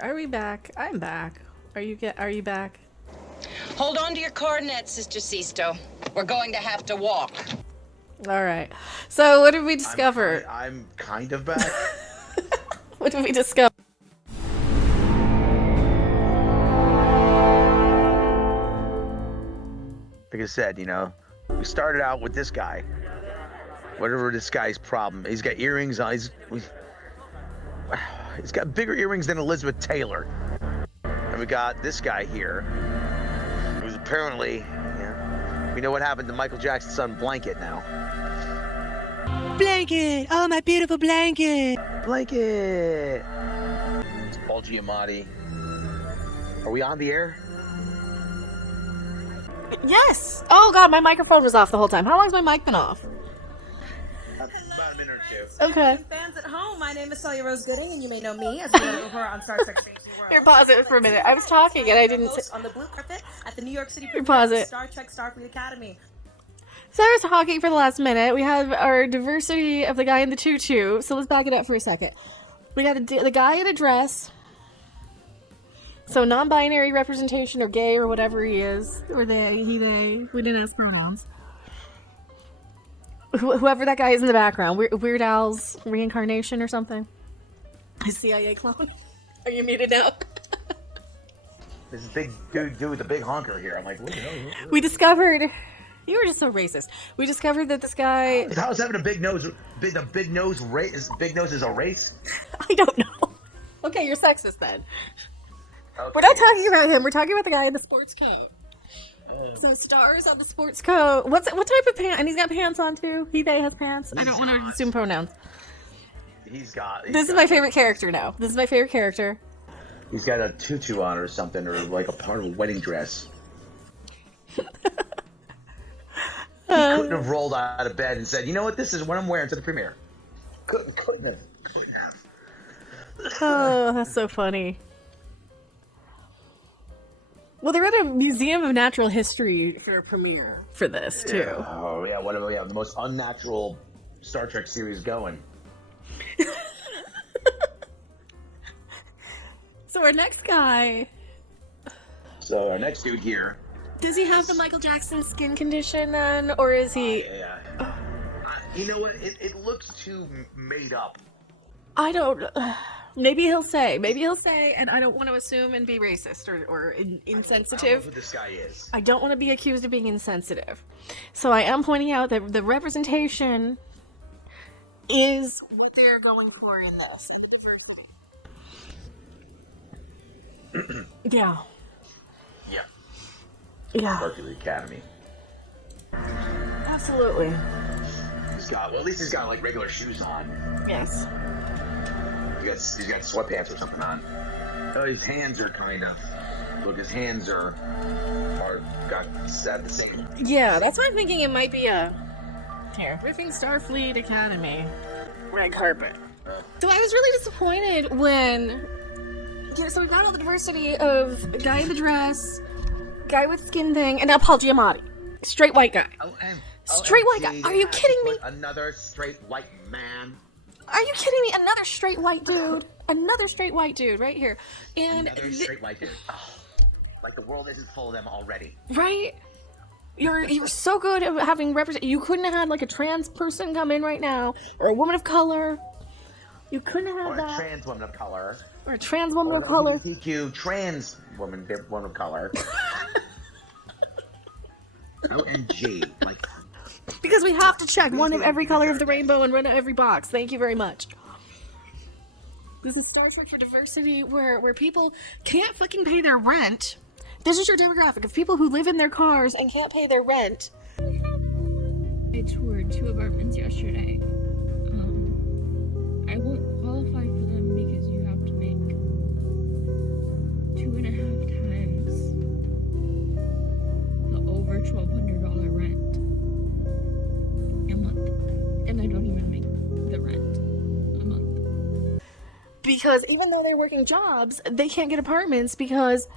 Are we back? I'm back. Are you back? Hold on to your cornets, Sister Sisto. We're going to have to walk. All right. So what did we discover? I'm kind of back. What did we discover? Like I said, you know, we started out with this guy. Whatever this guy's problem. He's got earrings on. He's got bigger earrings than Elizabeth Taylor. And we got this guy here, who's apparently, we know what happened to Michael Jackson's son Blanket now. Blanket! Oh, my beautiful blanket! Blanket! It's Paul Giamatti. Are we on the air? Yes! Oh god, my microphone was off the whole time. How long has my mic been off? About a minute or two. Okay. Fans at home, my name is Celia Rose Gooding, and you may know me as a little horror on Star Trek: Strange New Worlds. Here, pause it for a minute. I was talking and I didn't say... On the blue carpet at the New York City Here, pause it. Star Trek Starfleet Academy. So I was talking for the last minute. We have our diversity of the guy in the tutu. So let's back it up for a second. We got the guy in a dress. So non-binary representation or gay or whatever he is. Or they, he, they. We didn't ask pronouns. Whoever that guy is in the background. Weird Al's reincarnation or something. A CIA clone. Are you muted now? This big dude with the big honker here. I'm like, what the hell? We discovered... You were just so racist. We discovered that this guy... How is having a big nose is a race? I don't know. Okay, you're sexist then. Okay. We're not talking about him. We're talking about the guy in the sports coat. So stars on the sports coat. What type of pants? And he's got pants on too. They has pants. I don't want to assume pronouns. This is my favorite character now. This is my favorite character. He's got a tutu on or something, or like a part of a wedding dress. He couldn't have rolled out of bed and said, you know what, this is what I'm wearing to the premiere. Couldn't have. Oh, that's so funny. Well, they're at a Museum of Natural History for a premiere for this, too. Yeah. Oh, yeah, what do we have? The most unnatural Star Trek series going. So our next guy... So our next dude here... Does he have the Michael Jackson skin condition then, or is he... Yeah. You know what, it looks too made up. I don't... Maybe he'll say, and I don't want to assume and be racist or insensitive. I don't know who this guy is. I don't want to be accused of being insensitive. So I am pointing out that the representation is what they're going for in this. Yeah. Yeah. Yeah. Starfleet Academy. Absolutely. At least he's got like regular shoes on. Yes. He's got sweatpants or something on. Oh, his hands are kind of. Look, his hands are got the same. Yeah, that's why I'm thinking it might be a. Here, Riffing Starfleet Academy. Red carpet. So I was really disappointed when. Yeah, so we've got all the diversity of guy in the dress, guy with skin thing, and now Paul Giamatti. Straight white guy. Straight white guy. Are you kidding me? Another straight white man. Are you kidding me? Another straight white dude. Another straight white dude right here. And Another straight white dude. Oh, like the world isn't full of them already. Right? You're so good at having represent. You couldn't have had like a trans person come in right now, or a woman of color. You couldn't have that. Or a trans woman of color. Or a trans woman of color. LGBTQ trans woman of color. OMG. Like. Because we have to check one of every color of the rainbow and run every box. Thank you very much. This is Star Trek for diversity where people can't fucking pay their rent. This is your demographic of people who live in their cars and can't pay their rent. I toured 2 apartments yesterday. I won't qualify for them because you have to make 2.5 times the over $1,200 rent a month. And I don't even make the rent a month. Because even though they're working jobs, they can't get apartments because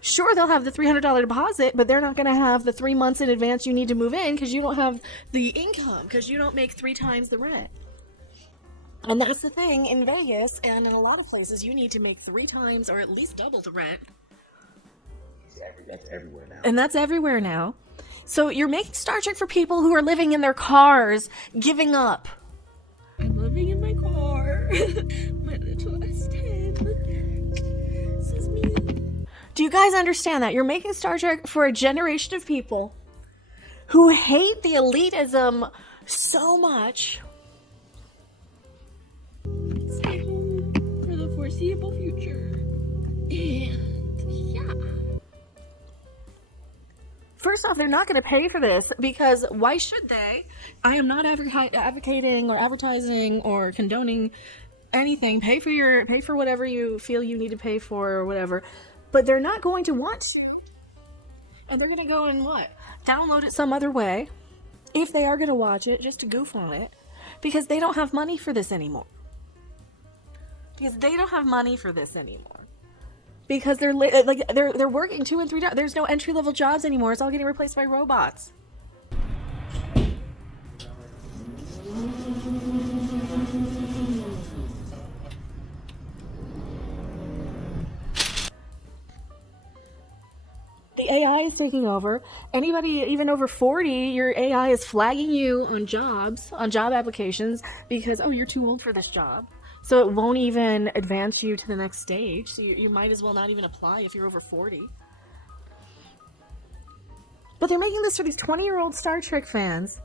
sure, they'll have the $300 deposit, but they're not going to have the 3 months in advance you need to move in because you don't have the income because you don't make 3 times the rent. And that's the thing in Vegas and in a lot of places, you need to make 3 times or at least double the rent. That's everywhere now. And that's everywhere now. So you're making Star Trek for people who are living in their cars, giving up. I'm living in my car. My little S10. This is me. Do you guys understand that? You're making Star Trek for a generation of people who hate the elitism so much. Stay home for the foreseeable future. And yeah. First off, they're not going to pay for this because why should they? I am not advocating or advertising or condoning anything. Pay for whatever you feel you need to pay for or whatever. But they're not going to want to. And they're going to go and what? Download it some other way. If they are going to watch it, just to goof on it. Because they don't have money for this anymore. Because they're working 2 and 3 jobs. There's no entry-level jobs anymore. It's all getting replaced by robots. The AI is taking over. Anybody even over 40, your AI is flagging you on job applications because, oh, you're too old for this job. So it won't even advance you to the next stage. So you might as well not even apply if you're over 40. But they're making this for these 20-year-old Star Trek fans.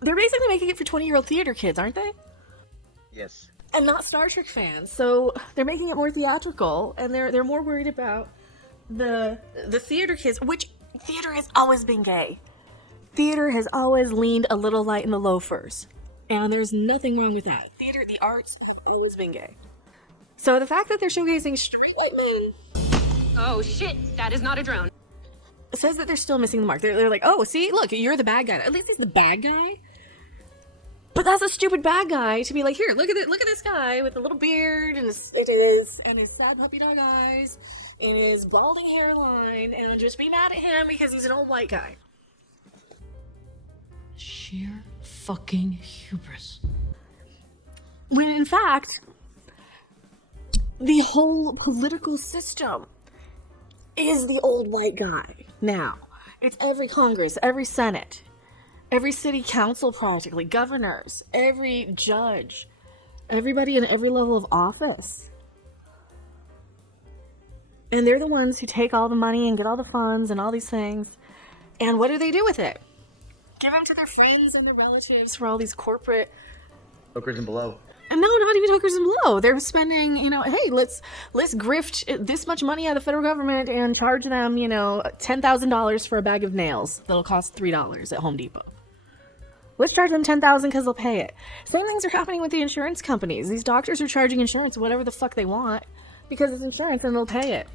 They're basically making it for 20-year-old theater kids, aren't they? Yes. And not Star Trek fans. So they're making it more theatrical, and they're more worried about the theater kids, which theater has always been gay. Theater has always leaned a little light in the loafers. And there's nothing wrong with that. Theater, the arts, have always been gay. So the fact that they're showcasing straight white men... Oh shit, that is not a drone. says that they're still missing the mark. They're like, oh, see, look, you're the bad guy. At least he's the bad guy. But that's a stupid bad guy to be like, here, look at this guy with a little beard and his sad puppy dog eyes and his balding hairline, and just be mad at him because he's an old white guy. Sheer fucking hubris. When in fact, the whole political system is the old white guy now. It's every Congress, every Senate, every city council practically, governors, every judge, everybody in every level of office. And they're the ones who take all the money and get all the funds and all these things. And what do they do with it? Give them to their friends and their relatives for all these corporate... Hookers and below. And no, not even hookers and below. They're spending, hey, let's grift this much money out of the federal government and charge them, $10,000 for a bag of nails that'll cost $3 at Home Depot. Let's charge them $10,000 because they'll pay it. Same things are happening with the insurance companies. These doctors are charging insurance whatever the fuck they want because it's insurance and they'll pay it.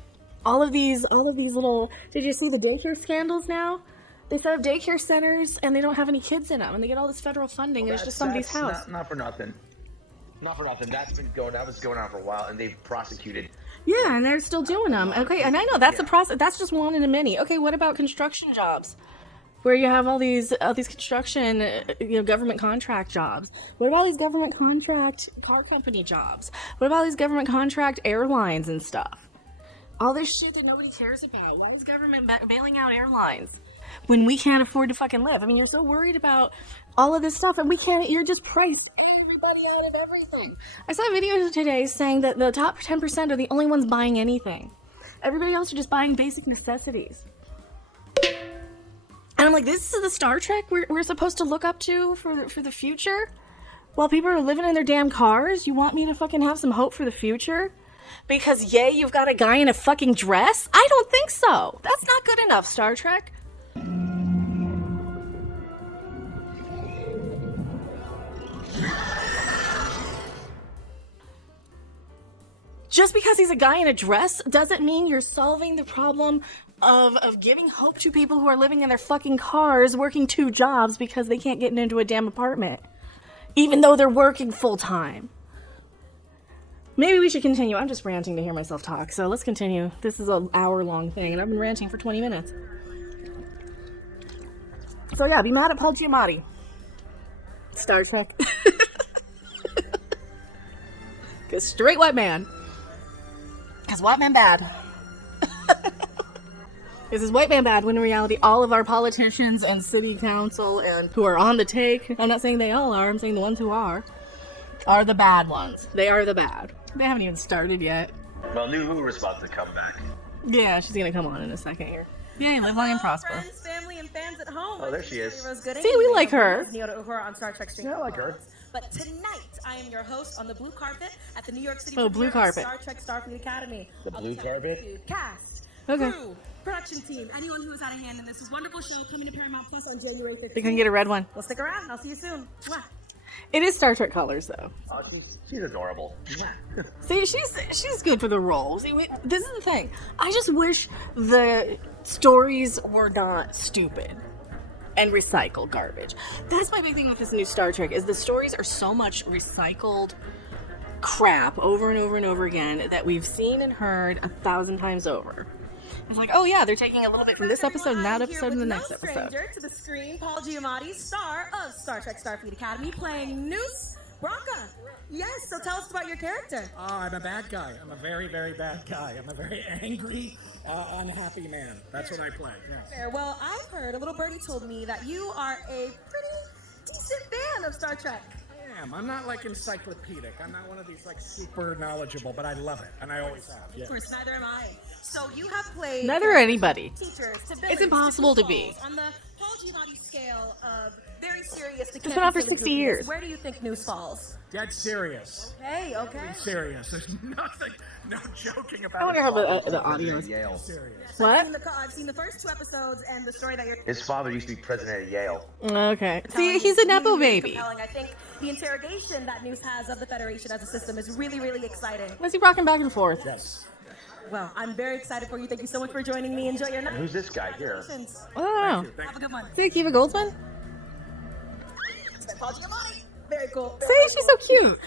All of these little... Did you see the daycare scandals now? They set up daycare centers and they don't have any kids in them, and they get all this federal funding, and it's just somebody's house. Not for nothing. Not for nothing. That was going on for a while, and they've prosecuted. Yeah, and they're still doing them. Okay, and I know that's the process. That's just one in a many. Okay, what about construction jobs, where you have all these construction, government contract jobs? What about these government contract car company jobs? What about these government contract airlines and stuff? All this shit that nobody cares about. Why is government bailing out airlines when we can't afford to fucking live? I mean, you're so worried about all of this stuff, and we can't. You're just priced everybody out of everything. I saw a video today saying that the top 10% are the only ones buying anything. Everybody else are just buying basic necessities. And I'm like, this is the Star Trek we're supposed to look up to for the future? While people are living in their damn cars, you want me to fucking have some hope for the future? Because, yay, you've got a guy in a fucking dress? I don't think so. That's not good enough, Star Trek. Just because he's a guy in a dress doesn't mean you're solving the problem of giving hope to people who are living in their fucking cars, working 2 jobs because they can't get into a damn apartment, even though they're working full-time. Maybe we should continue. I'm just ranting to hear myself talk, so let's continue. This is an hour-long thing, and I've been ranting for 20 minutes. So yeah, be mad at Paul Giamatti. Star Trek. Because straight white man. Because white man bad. This is white man bad, when in reality all of our politicians and city council and who are on the take, I'm not saying they all are, I'm saying the ones who are the bad ones. They are the bad. They haven't even started yet. Well, New Hoover's about to come back. Yeah, she's gonna come on in a second here. Yay, live long and prosper. Friends, family, and fans at home. Oh, there she is. See, we like her. On Star Trek Stream. Yeah, I like her. But tonight, I am your host on the blue carpet at the New York City Oh, blue premiere of carpet. Star Trek Starfleet Academy. The blue carpet? Cast, Okay. crew, production team, anyone who has had a hand in this wonderful show coming to Paramount Plus on January 15th. You're gonna get a red one. Well, stick around. I'll see you soon. Mwah. It is Star Trek colors, though. Oh, she's adorable. See, she's good for the role. See, this is the thing. I just wish the stories were not stupid and recycled garbage. That's my big thing with this new Star Trek, is the stories are so much recycled crap over and over and over again that we've seen and heard 1,000 times over. It's like, oh yeah, they're taking a little bit from this episode and that episode and the next episode. Stranger to the screen, Paul Giamatti, star of Star Trek Starfleet Academy, playing Noose Bronca. Yes, so tell us about your character. Oh, I'm a bad guy. I'm a very, very bad guy. I'm a very angry, unhappy man. That's what I play. Yeah. Fair. Well, I've heard, a little birdie told me that you are a pretty decent fan of Star Trek. I am. I'm not like encyclopedic. I'm not one of these like super knowledgeable, but I love it, and I always have. Yeah. Of course, neither am I. So you have played Neither are anybody. teachers to It's impossible to be. on the Paul Giamatti scale of very serious to It's been on for 60 years. Where do you think Noose falls? Dead serious. Okay. Serious. There's nothing, no joking about I wonder it. how the audio is. Yale. Serious. What? I've seen the first 2 episodes and the story that you're His father used to be president of Yale. Okay. telling See, he's a is Nepo really, really baby. compelling. I think the interrogation that Noose has of the Federation as a system is really, really exciting. Why is he rocking back and forth? Yes. Well, I'm very excited for you. Thank you so much for joining me. Enjoy your night. Who's this guy here? Congratulations. I don't know. Have a good one. See, Kiva Goldsman? Paul Giamatti. Very cool. See, she's so cute.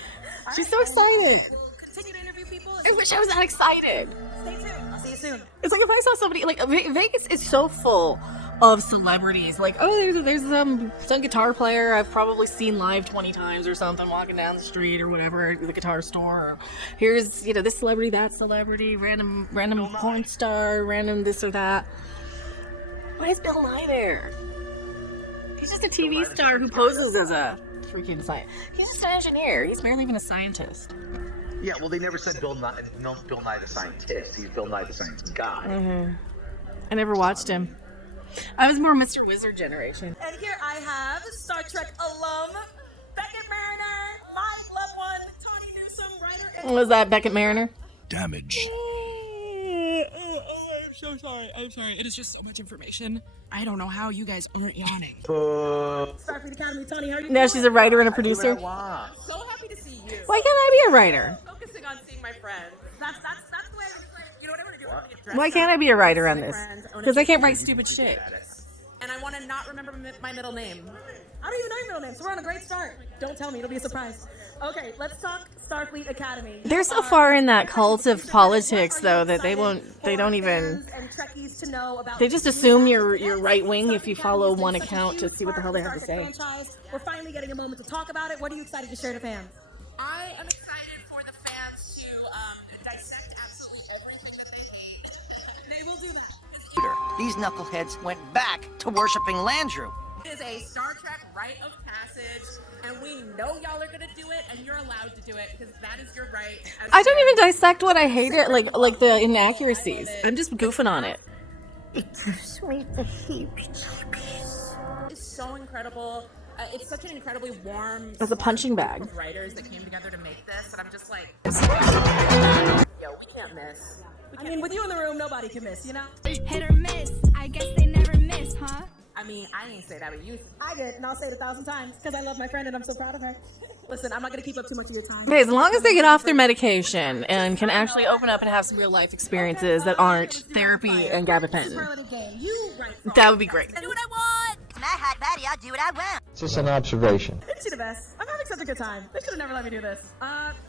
She's so excited. Continue to interview people. I wish I was that excited. Stay tuned. I'll see you soon. It's like if I saw somebody, like, Vegas is so full of celebrities. Like, oh, there's some guitar player I've probably seen live 20 times or something, walking down the street or whatever, the guitar store. Or here's, this celebrity, that celebrity, random porn star, random this or that. Why is Bill Nye there? He's just a TV star who poses as a freaking scientist. He's just an engineer. He's barely even a scientist. Yeah, well, they never said Bill Nye, no, Bill Nye the Scientist. He's Bill Nye the Science Guy. I never watched him. I was more Mr. Wizard generation. And here I have Star Trek alum Beckett Mariner, my loved one, Tawny Newsome, writer and Was that Beckett Mariner? Damage. I'm sorry. It is just so much information. I don't know how you guys aren't yawning. Starfleet Academy. Tony, how are you? Now she's a writer and a producer. So happy to see you. Why can't I be a writer? Focusing on seeing my friends. That's the way. You know what I'm gonna do? I'm gonna get dressed Why can't I be a writer on this? Because I can't write stupid shit. And I want to not remember my middle name. I don't even know your middle name, so we're on a great start. Don't tell me, it'll be a surprise. Okay, let's talk Starfleet Academy. They're so far in that cult of politics, though, that they don't even. They just assume you're right wing if you follow one account to see what the hell they have to say. We're finally getting a moment to talk about it. What are you excited to share to fans? I am excited for the fans to dissect absolutely everything that they hate. They will do that. These knuckleheads went back to worshiping Landru. It is a Star Trek rite of passage, and we know y'all are gonna do it, and you're allowed to do it because that is your right. I don't even dissect what I hate it, like the inaccuracies. I'm just goofing on it. It gives me the heebie-jeebies. It's so incredible. It's such an incredibly warm. As a punching bag. Of writers that came together to make this, and I'm just like, yo, we can't miss. I mean, with you in the room, nobody can miss, you know? Hit or miss. I guess they never miss, huh? I mean, I ain't say that, but you. I did, and I'll say it 1,000 times because I love my friend and I'm so proud of her. Listen, I'm not going to keep up too much of your time. Okay, as long as they get off their medication and can actually open up and have some real life experiences that aren't therapy and gabapentin, that would be great. I do what I want. I'm that hot baddie. I'll do what I want. It's just an observation. Isn't she the best? I'm having such a good time. They should have never let me do this.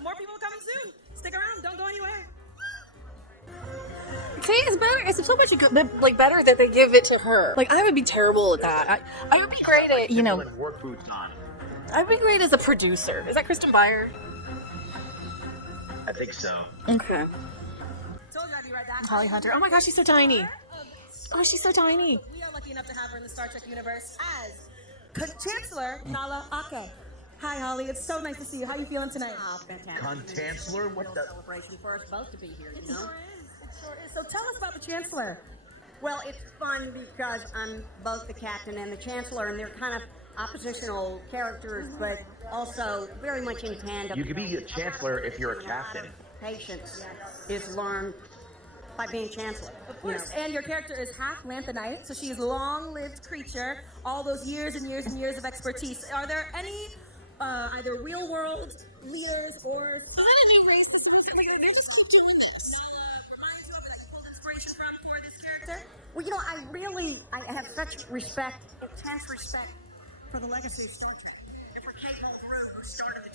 More people coming soon. Stick around. Don't go anywhere. See, it's better. It's so much better that they give it to her. Like, I would be terrible at that. I would be great at, Work boots on. I'd be great as a producer. Is that Kristen Beyer? I think so. Okay. Told you I'd be right back. Holly Hunter. Oh my gosh, she's so tiny. Oh, she's so tiny. We are lucky enough to have her in the Star Trek universe as Chancellor Nala Aka. Hi, Holly. It's so nice to see you. How are you feeling tonight? Oh, fantastic. Chancellor? What the? Celebration for us both to be here, you know? It sure is. So tell us about the Chancellor. Well, it's fun because I'm both the captain and the chancellor, and they're kind of oppositional characters, but also very much in tandem. You could be a chancellor if you're a captain. Patience is learned by being chancellor. Of course. And your character is half Lanthanite, so she's a long-lived creature. All those years and years and years of expertise. Are there any either real-world leaders or any races? They just keep doing this. Are you talking like pulled inspiration from for this character? Well, you know, I have such respect, intense respect for the legacy of Star Trek. And for Kate Mulgrew, who started the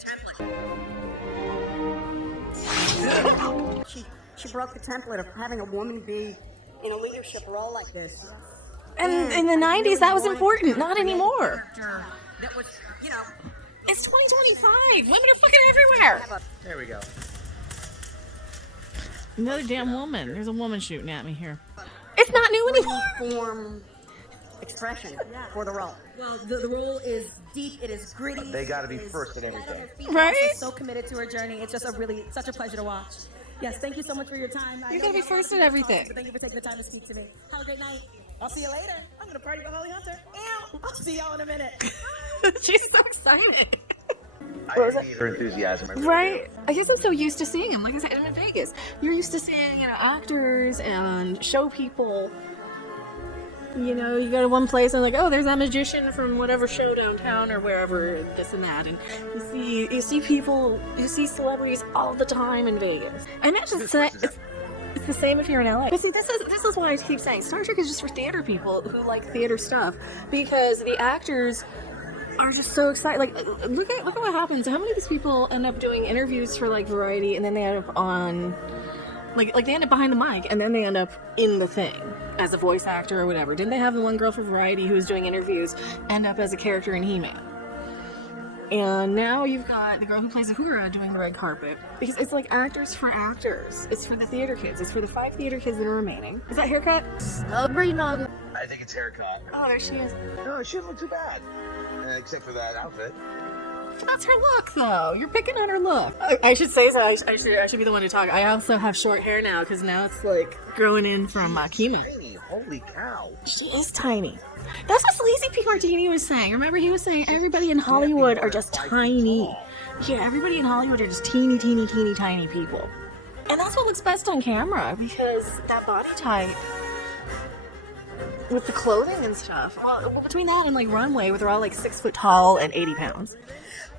template. She broke the template of having a woman be in a leadership role like this. And in the 90s, that was important. Not anymore. That was, you know. It's 2025. Women are fucking everywhere. There we go. Another damn woman. There's a woman shooting at me here. It's not new anymore. Form expression for the role. Well, the role is deep. It is gritty. They got to be first in everything. Right? She's so committed to her journey. It's just such a pleasure to watch. Yes, thank you so much for your time. You're gonna be first at everything. Thank you for taking the time to speak to me. Have a great night. I'll see you later. I'm gonna party with Holly Hunter. Ew. I'll see y'all in a minute. She's so excited. I need her enthusiasm. I really Right? do. I guess I'm so used to seeing him. Like I said, I'm in Vegas. You're used to seeing, actors and show people. You go to one place and like, oh, there's that magician from whatever show downtown or wherever, this and that, and you see people, you see celebrities all the time in Vegas. And it's just it's the same if you're in LA. But see, this is why I keep saying Star Trek is just for theater people who like theater stuff, because the actors are just so excited. Like, look at what happens. How many of these people end up doing interviews for like Variety, and then they end up on. Like they end up behind the mic, and then they end up in the thing as a voice actor or whatever. Didn't they have the one girl for Variety who was doing interviews end up as a character in He-Man? And now you've got the girl who plays Uhura doing the red carpet. Because it's like actors for actors. It's for the theater kids. It's for the 5 theater kids that are remaining. Is that haircut? I think it's haircut. Oh, there she is. No, she doesn't look too bad. Except for that outfit. That's her look, though. You're picking on her look. I should say so. I should be the one to talk. I also have short hair now because now it's like growing in from chemo. Tiny, holy cow. She is tiny. That's what Sleazy P. Martini was saying. Remember, he was saying everybody in Hollywood are just tiny. Yeah, everybody in Hollywood are just teeny, teeny, teeny, tiny people. And that's what looks best on camera because that body type with the clothing and stuff. Well, between that and like Runway, where they're all like 6 foot tall and 80 pounds.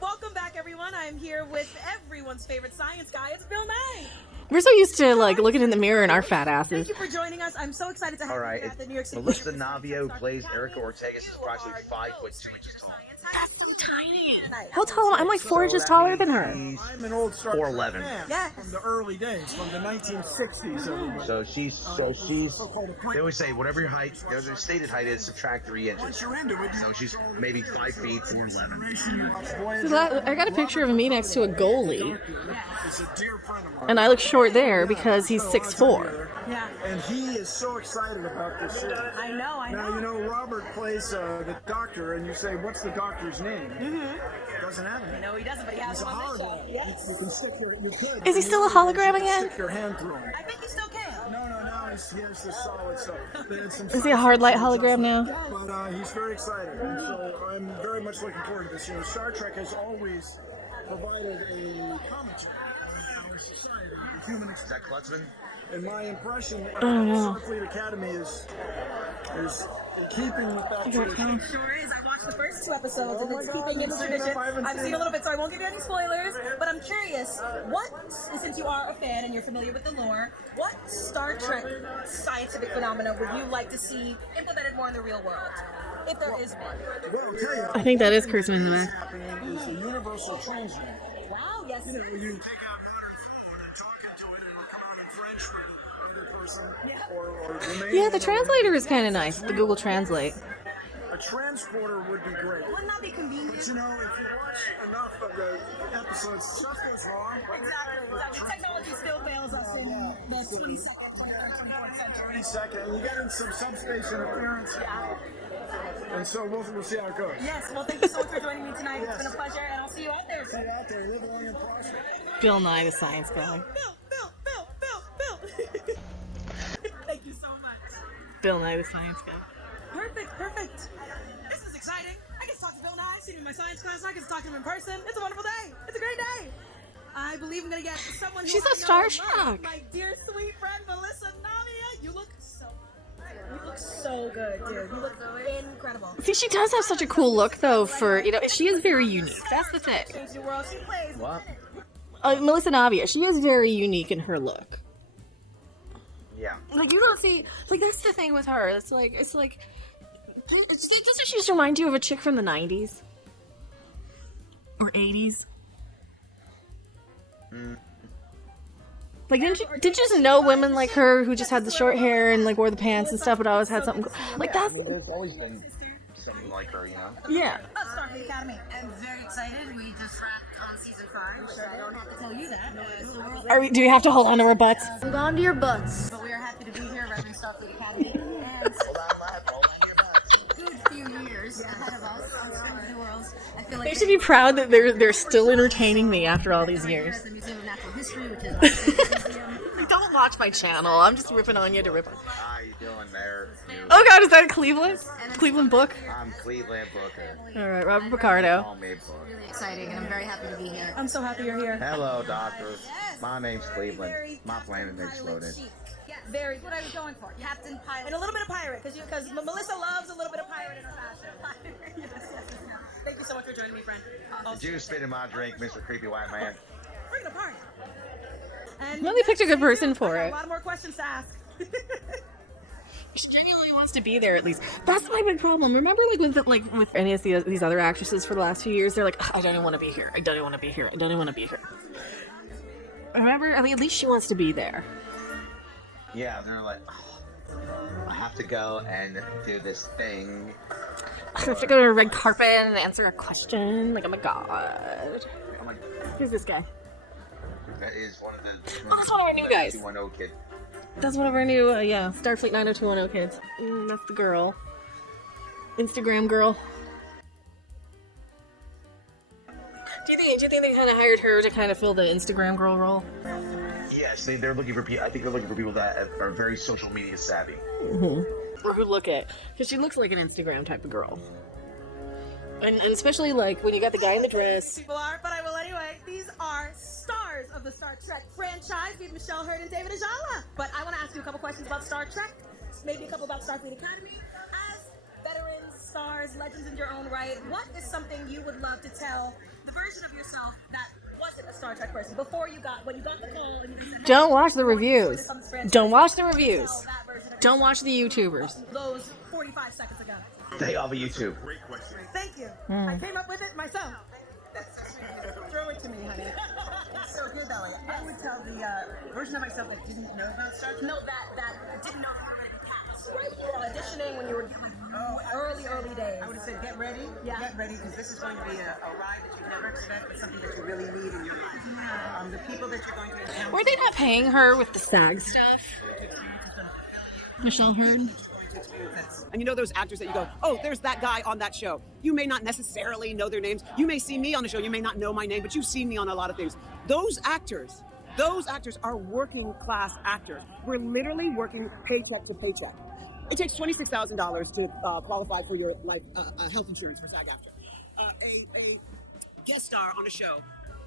Welcome back, everyone. I'm here with everyone's favorite science guy. It's Bill Nye. We're so used to like looking in the mirror in our fat asses. Thank you for joining us. I'm so excited to have All right, you at the New York City. Melissa Navia, who plays Erica Ortega, is approximately 5'2" inches tall. That's so tiny. How tall? I'm like 4 inches taller than her. I'm an old Star 4'11". fan Yeah. from the early days, from the 1960s. Everybody. So she's. They always say whatever your height, your stated height is, subtract 3 inches. Once you're into it, So she's maybe 5 feet, 4'11". So I got a picture of me next to a goalie, It's a dear friend of mine. and I look short there because he's 6'4". Yeah. And he is so excited about this show. I know. Now, Robert plays the doctor, and you say, what's the doctor's name? Mm-hmm. Doesn't have it. No, he doesn't, but he has He's a one on this show. hologram. Yes. You can stick you could. Is he still a hologram You can again? Stick your hand through him. I think you still can. No, he has the solid stuff. They had some Is he a hard light hologram now? But he's very excited, and so I'm very much looking forward to this. Star Trek has always provided a commentary on our society, the human Is that Kurtzman? And my impression of know. Starfleet Academy is in keeping with that tradition. Sure is. I watched the first 2 episodes, and it's keeping its tradition. I've seen a little bit, so I won't give you any spoilers. But I'm curious, since you are a fan and you're familiar with the lore, what Star Trek scientific phenomena would you like to see implemented more in the real world, if there is one? Well, I'll tell you, I think that is Kurtzman in the what's back. happening is a universal translate. Wow. Yes. When you take out modern phone and talk into it, it'll come out in French for the other person. Or Yeah, the translator is kind of nice. The Google Translate. a transporter would be great. Wouldn't that be convenient? But you know, if you watch enough of the episodes, stuff goes wrong. Exactly. Technology still fails us in the 22nd, 23rd, 24th century. 22nd, and you get in some subspace interference. Yeah. And so we'll see how it goes. Yes, well, thank you so much for joining me tonight. It's been a pleasure, and I'll see you out there. See you out there. Live long and prosper. Bill Nye the Science Guy. Bill. Thank you so much. Bill Nye the Science Guy. Perfect. This is exciting. I get to talk to Bill Nye, see him in my science class, and I get to talk to him in person. It's a wonderful day. It's a great day. I believe I'm going to get someone who She's I so know and starstruck. love. My dear, sweet friend, Melissa Navia. You look so good, dude. You look incredible. See, she does have such a cool look, though, for, you know, she is very unique. That's the thing. Change the world. She plays. What? Melissa Navia, she is very unique in her look. Yeah. Like, you don't see, like, that's the thing with her. Doesn't she just remind you of a chick from the 90s? Or 80s? Like, did you just know women like her who just had the short hair and, like, wore the pants and stuff, but always had something, like, that's... There's always been something like her, you know? Yeah. Starfleet Academy. I'm very excited. We just wrapped on season 5, so I don't have to tell you that. Do we have to hold on to our butts? Hold on to your butts. But we are happy to be here, Riffing Starfleet Academy. And good few years ahead of us on Star of the Worlds. I feel like They should be proud that they're still entertaining me after all these years. the Museum of Natural History, which is my favorite museum. Don't watch my channel. I'm just ripping on you to rip on. How you doing there? Oh god, is that Cleveland? Cleveland book? I'm Cleveland Booker. Alright, Robert Picardo. Call me Book. Really exciting, and I'm very happy to be here. I'm so happy you're here. Hello, doctor. My name's Cleveland. My planet exploded. Very. What I was going for. Captain Pirate. And a little bit of pirate, because Melissa loves a little bit of pirate in her fashion. Yes. Thank you so much for joining me, friend. Did you spit in my drink, Mr. Creepy White Man? Bring it apart. And Well, they picked a good person for I have it. a lot more questions to ask. She genuinely wants to be there at least. That's my big problem. Remember, with any of these other actresses for the last few years, they're like, I don't even want to be here. I don't even want to be here. I don't even want to be here. Remember, I mean, at least she wants to be there. Yeah, they're like, I have to go and do this thing. I have to go to a red carpet and answer a question. Like, oh my god. I'm like, Who's this guy? that is one of the. That's one of our new guys. 210 kid. That's one of our new, Starfleet 90210 kids. That's the girl. Instagram girl. Do you think they kind of hired her to kind of fill the Instagram girl role? Yes, they're looking for people. I think they're looking for people that are very social media savvy. Or who look it. Because she looks like an Instagram type of girl. And especially, like, when you got the guy in the dress. People are, but I will anyway. These are stars of the Star Trek franchise. We have Michelle Hurd and David Ajala. But I want to ask you a couple questions about Star Trek. Maybe a couple about Starfleet Academy. As veterans, stars, legends in your own right, what is something you would love to tell the version of yourself that wasn't a Star Trek person when you got the call and you said, hey, Don't watch the reviews. Don't watch the reviews. Don't watch the YouTubers. Those 45 seconds ago. They all be YouTube. Thank you. I came up with it myself. Throw it to me, honey. It's so good, though. I would tell the version of myself that didn't know about Star Trek. No, that didn't know you were going to be cast. Right? You were auditioning when you were early days. I would have said, get ready. Yeah. Get ready, because this is going to be a ride that you never expect, but something that you really need in your life. The people that you're going to encounter. Were they not paying her with the SAG stuff? Michelle Hurd? And you know those actors that you go, oh, there's that guy on that show. You may not necessarily know their names. You may see me on the show. You may not know my name, but you've seen me on a lot of things. Those actors are working class actors. We're literally working paycheck to paycheck. It takes $26,000 to qualify for your life health insurance for SAG-AFTRA. A guest star on a show,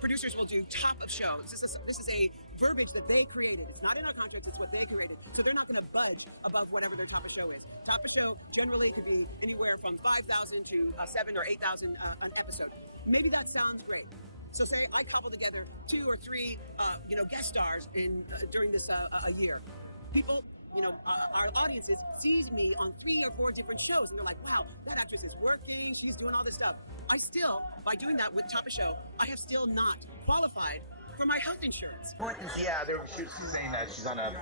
producers will do top of show. This is a verbiage that they created. It's not in our contract, it's what they created. So they're not going to budge above whatever their top of show is. Top of show generally could be anywhere from $5,000 to $7,000 or $8,000 an episode. Maybe that sounds great. So say I cobble together 2 or 3 guest stars during this a year. People, our audiences sees me on 3 or 4 different shows, and they're like, wow, that actress is working, she's doing all this stuff. I still, by doing that with Top of Show, I have still not qualified for my health insurance. Yeah, she was saying that she's on a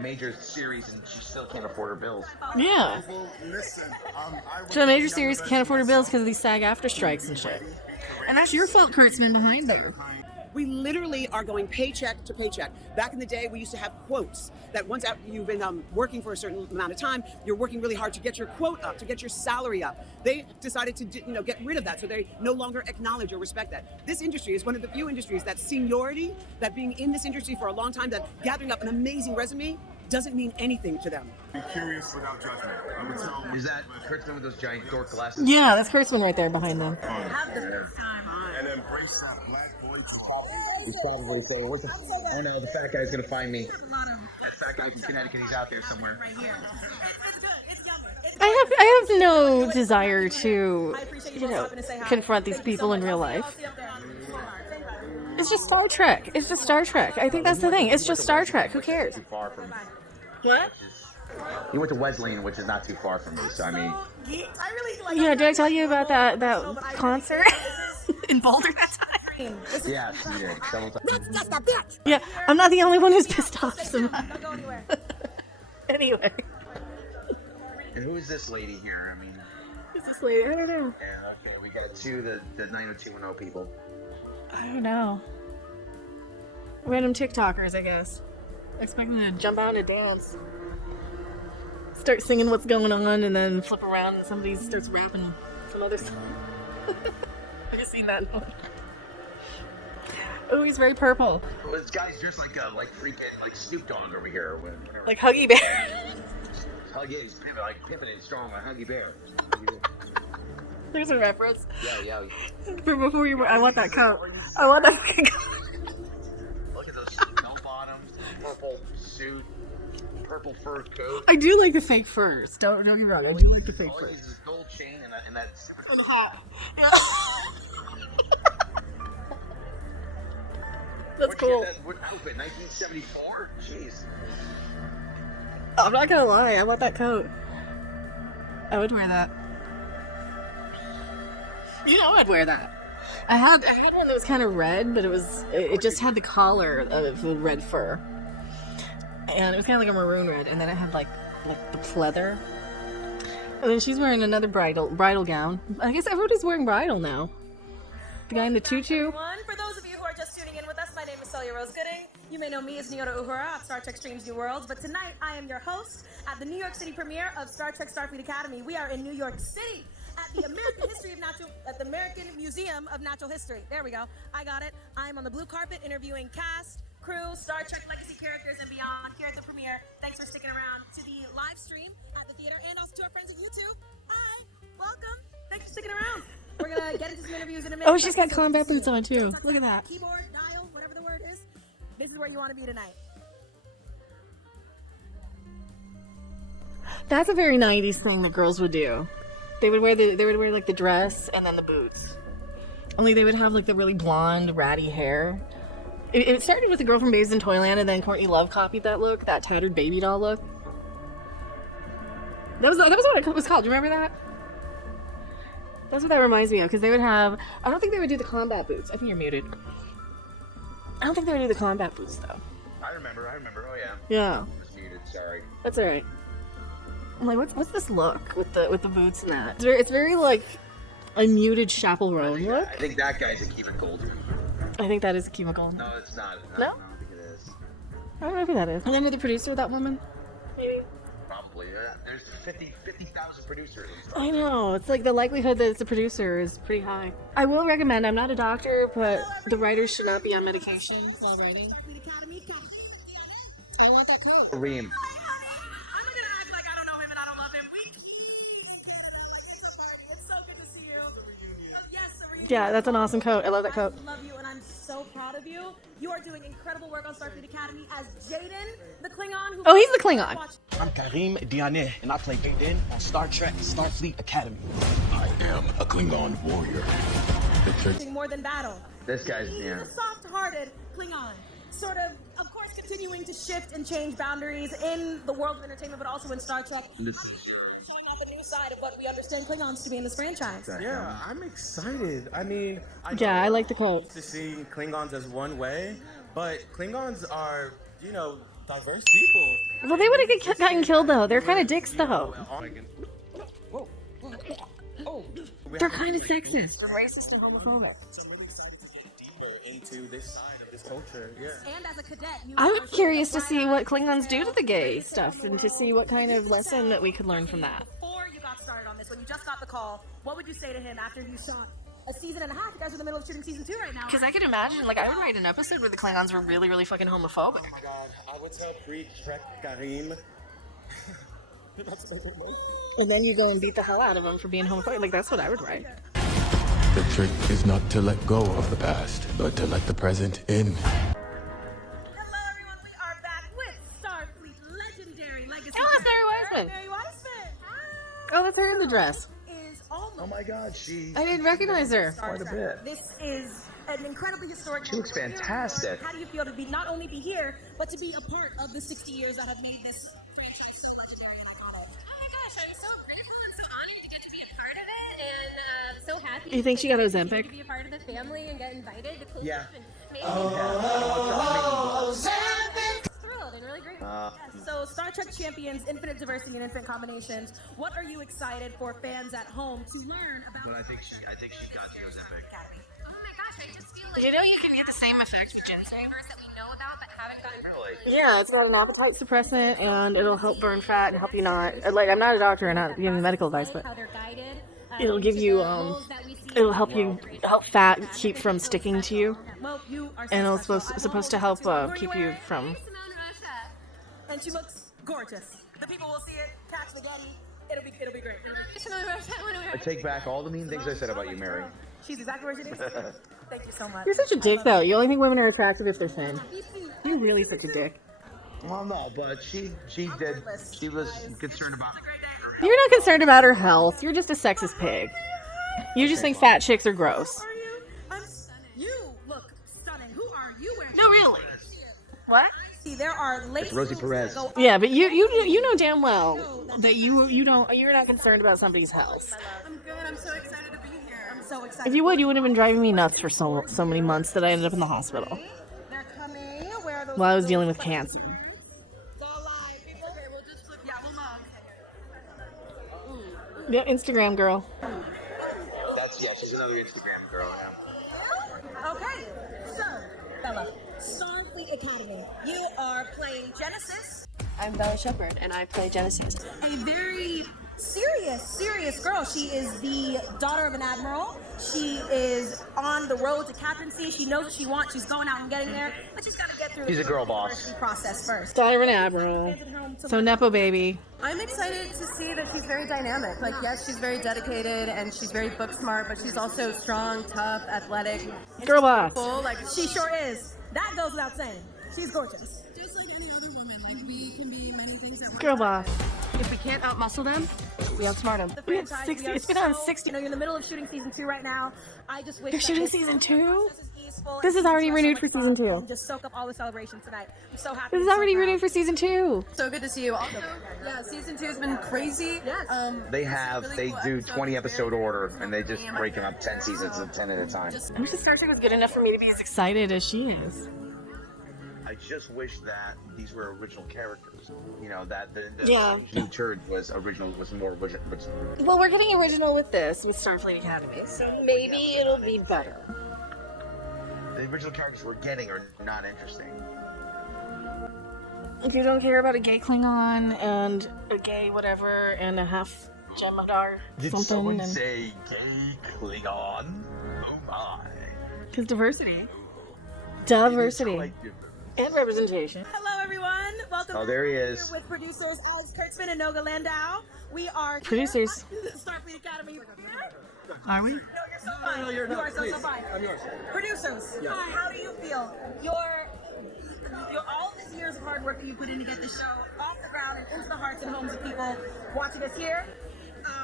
major series and she still can't afford her bills. Yeah. Well, listen, So a major series can't afford her bills because of these SAG-AFTRA strikes and shit. And that's your fault, Kurtzman, behind them. We literally are going paycheck to paycheck. Back in the day, we used to have quotes that once you've been working for a certain amount of time, you're working really hard to get your quote up, to get your salary up. They decided to get rid of that, so they no longer acknowledge or respect that. This industry is one of the few industries that seniority, that being in this industry for a long time, that gathering up an amazing resume doesn't mean anything to them. Be curious without judgment. I would tell. Is that Kurtzman with those giant dork glasses? Yeah, that's Kurtzman right there behind them. Have the best time. And embrace that black boy. He's probably saying, oh no, the fat guy's gonna find me. That fat guy from Connecticut, he's out there somewhere. I have no desire to, confront these people in real life. It's just Star Trek. It's just Star Trek. I think that's the thing. It's just Star Trek. Who cares? What? He went to Wesleyan, which is not too far from me, so I mean... Yeah, did I tell you about that concert in Boulder that time? Yeah, she did. Several times. That's just a bitch. Yeah, I'm not the only one who's pissed off so much. Anyway. And who is this lady here? I mean... Who's this lady? I don't know. Yeah, okay, we got the 90210 people. I don't know. Random TikTokers, I guess. Expecting to jump out and dance. Start singing what's going on and then flip around and somebody starts rapping some other stuff. Have you seen that one? Oh, he's very purple. Well, this guy's just like freaking Snoop Dogg over here. Or whatever. Like Huggy Bear. Huggy is pimping and strong like Huggy Bear. There's a reference. Yeah. Before you, I want that coat. I want that fucking coat. Look at those bell bottoms, purple suit, purple fur coat. I do like the fake furs. Don't get me wrong. I do like the fake furs. He's this gold chain and that's. That's cool. What outfit? 1974? Jeez. I'm not gonna lie. I want that coat. I would wear that. You know I'd wear that. I had one that was kind of red, but it just had the collar of the red fur. And it was kind of like a maroon red, and then it had like the pleather. And then she's wearing another bridal gown. I guess everybody's wearing bridal now. The guy in the tutu. For those of you who are just tuning in with us, my name is Celia Rose Gooding. You may know me as Nyota Uhura of Star Trek Strange New Worlds, but tonight I am your host at the New York City premiere of Star Trek Starfleet Academy. We are in New York City at the American Museum of Natural History. There we go. I got it. I'm on the blue carpet interviewing cast, crew, Star Trek legacy characters, and beyond here at the premiere. Thanks for sticking around to the live stream at the theater and also to our friends at YouTube. Hi, welcome. Thanks for sticking around. We're gonna get into some interviews in a minute. Oh, she's got combat boots on too. Look at that. Keyboard, dial, whatever the word is. This is where you want to be tonight. That's a very 90s thing that girls would do. They would wear like the dress and then the boots. Only they would have like the really blonde, ratty hair. It started with the girl from Babes in Toyland, and then Courtney Love copied that look, that tattered baby doll look. That was what it was called. Do you remember that? That's what that reminds me of, because they would have... I don't think they would do the combat boots. I think you're muted. I don't think they would do the combat boots, though. I remember. Oh, yeah. Yeah. I was muted, sorry. That's alright. I'm like, what's this look with the boots and that? It's very, like, a muted chaperone look. I think that guy's a Kiva Gold. I think that is a Kiva Gold. No, it's not. No? I don't think it is. I don't know who that is. And then with the producer, that woman? Maybe. Probably. There's 50,000 producers. I know. It's like the likelihood that it's a producer is pretty high. I will recommend, I'm not a doctor, but the writers should not be on medication while writing. I want that coat. Reem. Yeah, that's an awesome coat. I love that coat. I love you, and I'm so proud of you. You are doing incredible work on Starfleet Academy as Jaden, the Klingon. Oh, he's the Klingon. I'm Karim Diane, and I play Jaden on Star Trek Starfleet Academy. I am a Klingon warrior. More than battle. This guy's, yeah. A soft-hearted Klingon. Sort of course, continuing to shift and change boundaries in the world of entertainment, but also in Star Trek. This is showing off a new side of what we understand Klingons to be in this franchise. Yeah, I'm excited. I mean, I like the coat. To see Klingons as one way, But Klingons are, you know, diverse people. Well, they would have gotten killed though. They're kind of dicks though. They're kind of sexist. They're racist and homophobic. Into this side of this culture, yeah. And as a cadet, I'm curious to see what Klingons do to the gay stuff and to see what kind of lesson that we could learn from that. Before you got started on this, when you just got the call, what would you say to him after you shot a season and a half? You guys are in the middle of shooting season 2 right now. Because I could imagine, like, I would write an episode where the Klingons were really, really fucking homophobic. Oh my god, I would tell pre-Trek Karim. And then you go and beat the hell out of them for being homophobic. Like, that's what I would write. The trick is not to let go of the past, but to let the present in. Hello everyone, we are back with Starfleet Legendary Legacy. Oh, it's Mary Wiseman. Mary Wiseman. Oh, that's her in the dress. Is almost Oh my god, she... I didn't recognize her. Quite a bit. This is an incredibly historic. She looks fantastic. How do you feel to be not only be here, but to be a part of the 60 years that have made this franchise so legendary and iconic? Oh my gosh, I'm so grateful and so honored to get to be a part of it, and so happy. You think she got to Ozempic? be a part of the family and get invited to Yeah. and maybe thrilled and really great. So, Star Trek Champions, Infinite Diversity and Infinite Combinations. What are you excited for fans at home to learn about? But I think she got the Ozempic. Oh my gosh, I just feel like You know you can get the same effect with ginseng? that we know about but haven't gotten Yeah, it's got an appetite suppressant and it'll help burn fat and help you not. Like, I'm not a doctor and not giving medical advice, but how they're guided. it'll give you, it'll help fat keep from sticking to you. Well, you are And it's supposed to help keep you from. And she looks gorgeous. The people will see it, catch the Getty. It'll be great. I take back all the mean things I said about you, Mary. She's exactly where she needs to be. Thank you so much. You're such a dick, though. You only think women are attractive if they're thin. You're really such a dick. Well, no, but she was concerned about... You're not concerned about her health. You're just a sexist pig. You just think fat chicks are gross. You look stunning. Who are you wearing? No, really. What? See, there are late. It's Rosie Perez. Yeah, but you know damn well that you're not concerned about somebody's health. I'm good. I'm so excited to be here. I'm so excited. If you would, you would have been driving me nuts for so many months that I ended up in the hospital They're coming. Where are those? while I was dealing with cancer. Yeah, Instagram girl. She's another Instagram girl. Yeah. Okay, so Bella, Starfleet Academy. You are playing Genesis. I'm Bella Shepard, and I play Genesis. A very serious girl. She is the daughter of an admiral. She is on the road to captaincy. She knows what she wants. She's going out and getting there, but she's got to get through She's the a girl boss. university process first. Daughter of an admiral. So Nepo baby. I'm excited to see that she's very dynamic. Like, yes, she's very dedicated and she's very book smart, but she's also strong, tough, athletic. And Girl she's boss. cool. Like, She sure is. That goes without saying. She's gorgeous. just like any other woman, like we can be many things at once. Girl boss. If we can't outmuscle them, we outsmart them. The We have franchise, 60 we are it's been on so- 60 You know, you're in the middle of shooting season 2 right now. I just wish They're that shooting this season summer 2? process is peaceful This and is already so renewed much for fun season 2. and just soak up all the celebration tonight. I'm so happy. This is already renewed for season 2. So good to see you. Also, yeah, season 2 has been crazy. Yes. They do 20 episode order, and they just break them up 10 seasons of 10 at a time. I wish the Star Trek was good enough for me to be as excited as she is. I just wish that these were original characters. You know, that the Yeah. New Turd was more original. Well, we're getting original with this, with Starfleet Academy, so maybe it'll be better. The original characters we're getting are not interesting. If you don't care about a gay Klingon and a gay whatever and a half Jem'Hadar Did something, someone and say gay Klingon? Oh my. because diversity, and representation. Hello, everyone. Welcome. Oh, there he Here is. with producers Alex Kurtzman and Noga Landau. We are Producers. here at the Starfleet Academy. Are we? No, you're so fine. No, you're you not. are so Please. fine. I'm yours. Producers, Yes. hi. How do you feel? Your all these years of hard work that you put in to get the show off the ground and into the hearts and homes of people watching us here.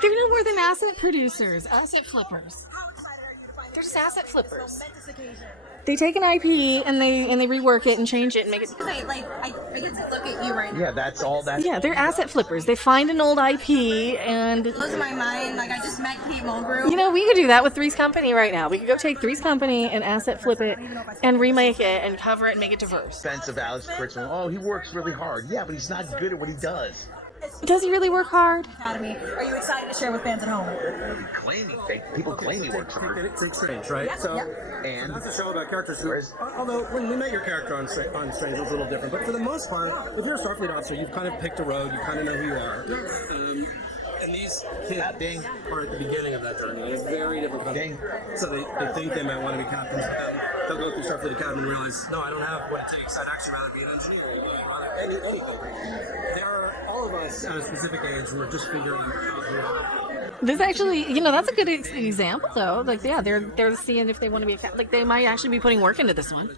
They're no more than asset producers, asset flippers. How excited are you to find They're just asset flippers. momentous occasion? They take an IP and they rework it and change it and make it. I get to look at you right now. Yeah, that's all. That's Yeah, they're asset flippers. They find an old IP and. It blows my mind. Like I just met Kate Mulgrew. You know, we could do that with Three's Company right now. We could go take Three's Company and asset flip it and remake it and cover it and make it diverse. Sense of Alex Kurtzman. Oh, he works really hard. Yeah, but he's not good at what he does. Does he really work hard? Academy. Are you excited to share with fans at home? People claim he works hard. It's Strange, right? Yeah, So, yeah. And that's a show about characters who, although when we met your character on Strange, it was a little different. But for the most part, if you're a Starfleet officer, you've kind of picked a road, you kind of know who you are. And these kids are at the beginning of that journey. It's very difficult. So they think they might want to be captains, but then they'll go through Starfleet Academy and realize, no, I don't have what it takes. I'd actually rather be an engineer or anything. There are all of us at a specific age who are just figuring out who we are. This actually, you know, that's a good example though. Like, yeah, they're seeing if they want to be like they might actually be putting work into this one.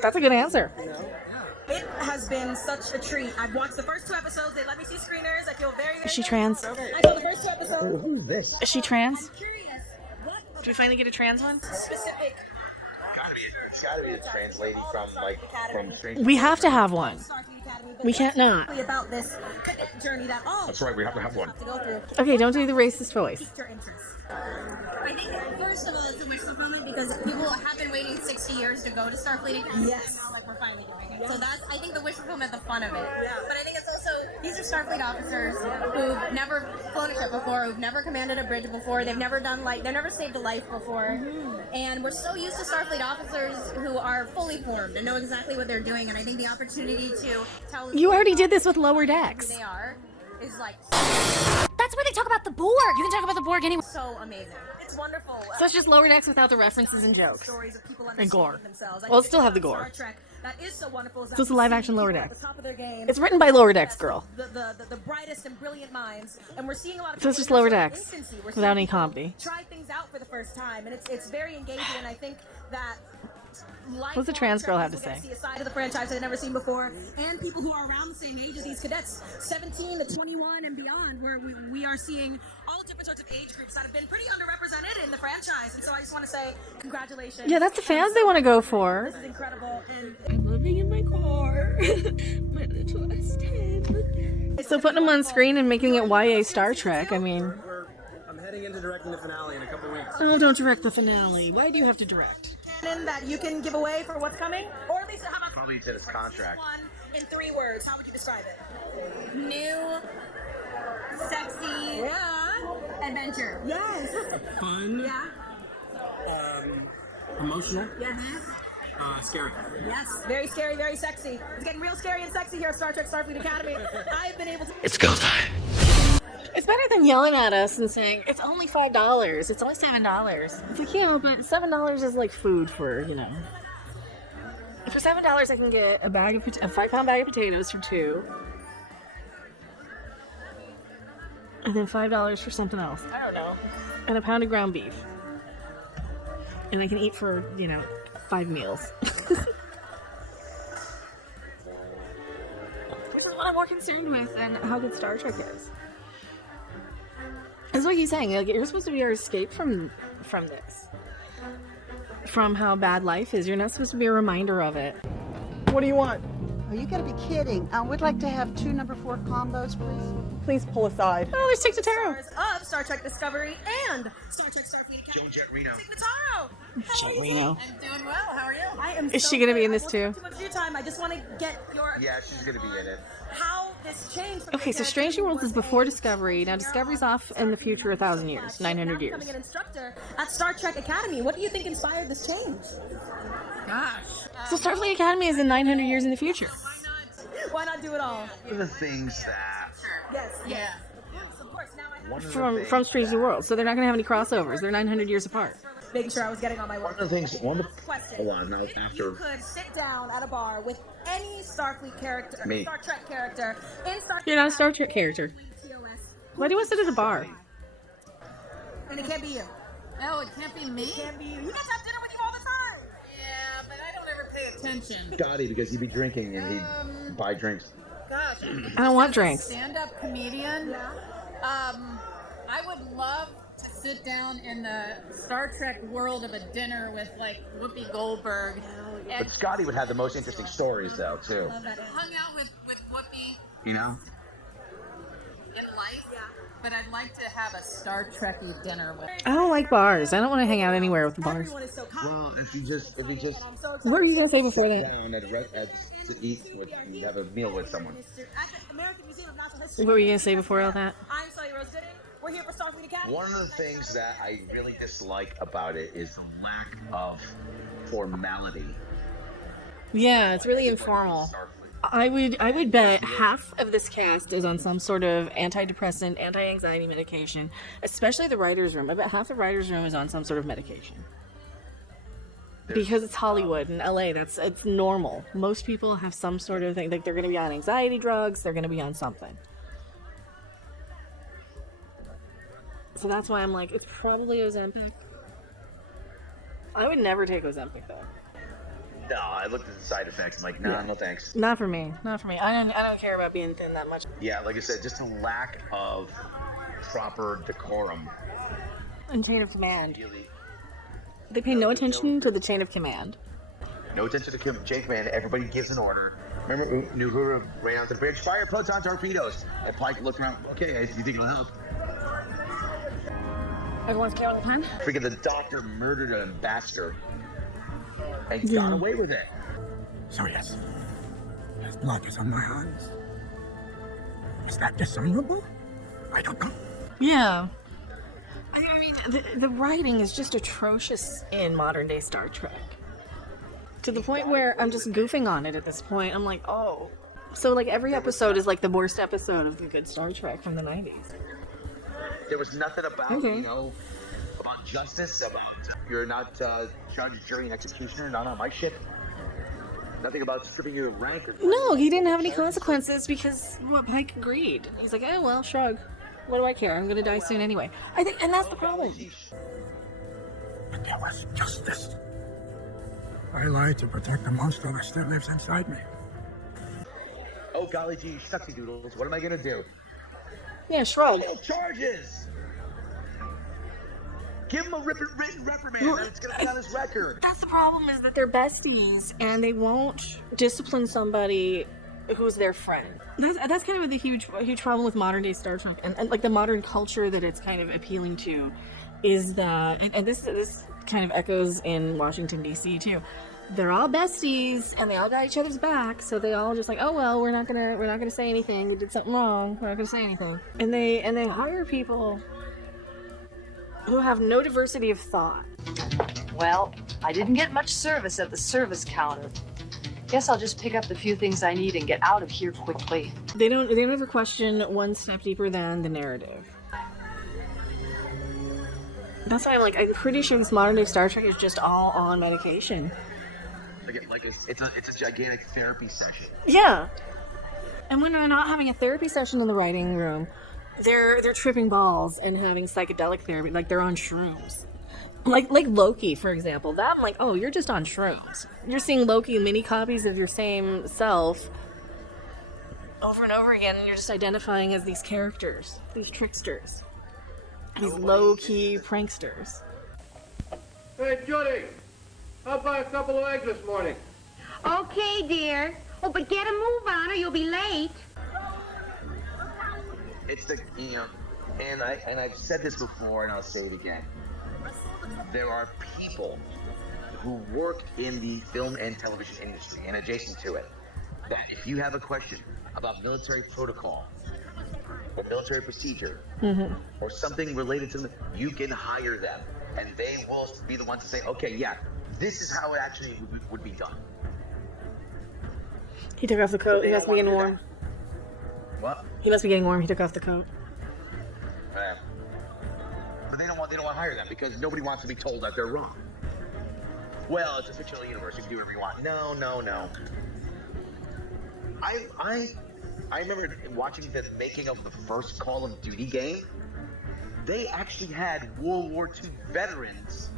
That's a good answer. It has been such a treat. I've watched the first 2 episodes. They let me see screeners. I feel very, very Is she trans? I saw the first 2 episodes. Who's this? Is she trans? Do we finally get a trans one? Specific. It's gotta be a trans lady from Strange. We have to have one. We can't not. About this journey that all That's right. We have to have one. to go through. Okay, don't do the racist voice. I think, first of all, it's a wish fulfillment because people have been waiting 60 years to go to Starfleet Academy, Yes. and now, like, we're finally doing it. So that's, I think, the wish fulfillment, the fun of it. But I think it's also, these are Starfleet officers who've never flown a ship before, who've never commanded a bridge before, they've never done, like, they've never saved a life before. And we're so used to Starfleet officers who are fully formed and know exactly what they're doing, and I think the opportunity to tell You already did this with Lower Decks. who they are is, like, That's where they talk about the Borg. You can talk about the Borg anywhere. so amazing. It's wonderful. So it's just Lower Decks without the references and jokes. Stories of people And gore. understanding themselves. I Well, think still have the about gore. Star Trek that is so wonderful. Is that So it's a we live see action Lower people at Decks. the top of their game. It's written by Lower Decks girl. The brightest and brilliant minds, and we're seeing a lot of. So it's people just in their Lower sort of Decks infancy. We're without seeing any people comedy. Try things out for the first time, and it's very engaging. And I think that. What's the trans girl have to say? See a side of the franchise they've never seen before, and people who are around the same age as these cadets, 17 to 21 and beyond, where we are seeing all different sorts of age groups that have been pretty underrepresented in the franchise. And so I just want to say congratulations. Yeah, that's the fans they want to go for. This is incredible. And I'm living in my car. My little S10. So putting them on screen and making it YA Star Trek, I mean... I'm heading into directing the finale in a couple weeks. Oh, don't direct the finale. Why do you have to direct? that you can give away for what's coming, or at least how about Probably said his contract. one in 3 words? How would you describe it? New, sexy, adventure. Yes. Fun. Yeah. Emotional. Yes. Scary. Yes. Very scary, very sexy. It's getting real scary and sexy here at Star Trek Starfleet Academy. I've been able to. It's go time. It's better than yelling at us and saying, it's only $5. It's only $7. It's like, yeah, but $7 is like food for, you know. For $7, I can get a 5-pound bag of potatoes for 2. And then $5 for something else. I don't know. And a pound of ground beef. And I can eat for, 5 meals. This is what I'm more concerned with and how good Star Trek is. That's what he's saying. Like, you're supposed to be our escape from this. From how bad life is. You're not supposed to be a reminder of it. What do you want? Oh, you gotta be kidding. I would like to have 2 number 4 combos, please. Please pull aside. Oh, there's Tig Notaro. Of Star Trek Discovery and Star Trek Starfleet Academy. Joan Jett Reno. Tig Notaro. Jett Reno. I'm doing well. How are you? I am. Is so she gonna be good. in this I won't too? take Too much of your time. I just want to get your. Yeah, she's gonna be in it. How this changed. From Okay, so Strange New Worlds is before Discovery. Now Discovery's off in the future 1,000 years, 900 years. Becoming an instructor at Star Trek Academy. What do you think inspired this change? Gosh. So Starfleet Academy is in 900 years in the future. Why not do it all? One of the things that Yes. Yeah. Of course. Now I have one of the From things Strange New Worlds. So they're not going to have any crossovers. They're 900 years apart. making sure I was getting all my one work. of the things. Question. Hold on. Now If after you could sit down at a bar with any Starfleet character, Me. Star Trek character, in Star You're not a Star Trek character. Why do you want to sit at a bar? And it can't be you. No, it can't be me. It can't be you. You guys have dinner with you all the time. Yeah, but I don't ever pay attention. Scotty, because he'd be drinking and he'd buy drinks. Gosh. I don't want drinks. Stand-up comedian. Yeah. I would love to sit down in the Star Trek world of a dinner with like Whoopi Goldberg. But Scotty would have the most interesting stories, though, too. Hung out with Whoopi You know? in life, but I'd like to have a Star Trek-y dinner with. I don't like bars. I don't want to hang out anywhere with bars. Well, if you just What were you gonna say before that? down to eat with, and have a meal with someone. What were you gonna say before all that? I'm Sally Rose Gooding. We're here for Starfleet Academy. One of the things that I really dislike about it is the lack of formality. Yeah, it's really informal. I would bet half of this cast is on some sort of antidepressant, anti-anxiety medication, especially the writer's room. I bet half the writer's room is on some sort of medication. Because it's Hollywood and LA, it's normal. Most people have some sort of thing. Like they're gonna be on anxiety drugs, they're gonna be on something. So that's why I'm like, it's probably Ozempic. I would never take Ozempic though. No, I looked at the side effects. I'm like, no thanks. Not for me. Not for me. I don't care about being thin that much. Yeah, like I said, just a lack of proper decorum. And chain of command. They pay no attention to the chain of command. No attention to chain command. Everybody gives an order. Remember, Uhura ran out to the bridge. Fire proton torpedoes. And Pike looked around. Okay, you think it'll help? Everyone's care all the time. Freaking the doctor murdered an ambassador and got away with it. So yes, his blood is on my hands. Is that dishonorable? I don't know. Yeah. I mean, the writing is just atrocious in modern day Star Trek. To the point where I'm just goofing on it at this point. I'm like, oh. So like every episode is like the worst episode of the good Star Trek from the 90s. There was nothing about, about justice, about you're not judge, jury, and executioner, not on my ship. Nothing about stripping you of rank. No, he didn't have any consequences because Pike agreed. He's like, oh, well, shrug. What do I care? I'm gonna die soon anyway. I think, and that's the problem. But there was justice. I lied to protect the monster that still lives inside me. Oh, golly gee, shucksy doodles. What am I gonna do? Yeah, shrug. No charges! Give him a written reprimand, and it's gonna be on his record. That's the problem, is that they're besties, and they won't discipline somebody who's their friend. That's kind of the huge problem with modern day Star Trek, and like the modern culture that it's kind of appealing to, is that, and this kind of echoes in Washington D.C. too. They're all besties, and they all got each other's back, so they all just like, oh well, we're not gonna say anything. We did something wrong. We're not gonna say anything. And they hire people who have no diversity of thought. Well, I didn't get much service at the service counter. Guess I'll just pick up the few things I need and get out of here quickly. They don't ever question one step deeper than the narrative. That's why I'm pretty sure this modern day Star Trek is just all on medication. It's a gigantic therapy session. Yeah. And when they're not having a therapy session in the writing room, they're tripping balls and having psychedelic therapy, like they're on shrooms. Like Loki, for example. That I'm like, oh, you're just on shrooms. You're seeing Loki mini copies of your same self over and over again, and you're just identifying as these characters, these tricksters, these low-key pranksters. Hey, Judy, I'll buy a couple of eggs this morning. Okay, dear. Oh, but get a move on or you'll be late. It's the, and I've said this before, and I'll say it again. There are people who work in the film and television industry and adjacent to it, that if you have a question about military protocol or military procedure or something related to them, you can hire them, and they will be the ones to say, okay, yeah, this is how it actually would be done. He took off the coat. He must be getting warm. What? He must be getting warm. He took off the coat. But they don't want to hire them because nobody wants to be told that they're wrong. Well, it's a fictional universe. You can do whatever you want. No. I remember watching the making of the first Call of Duty game. They actually had World War II veterans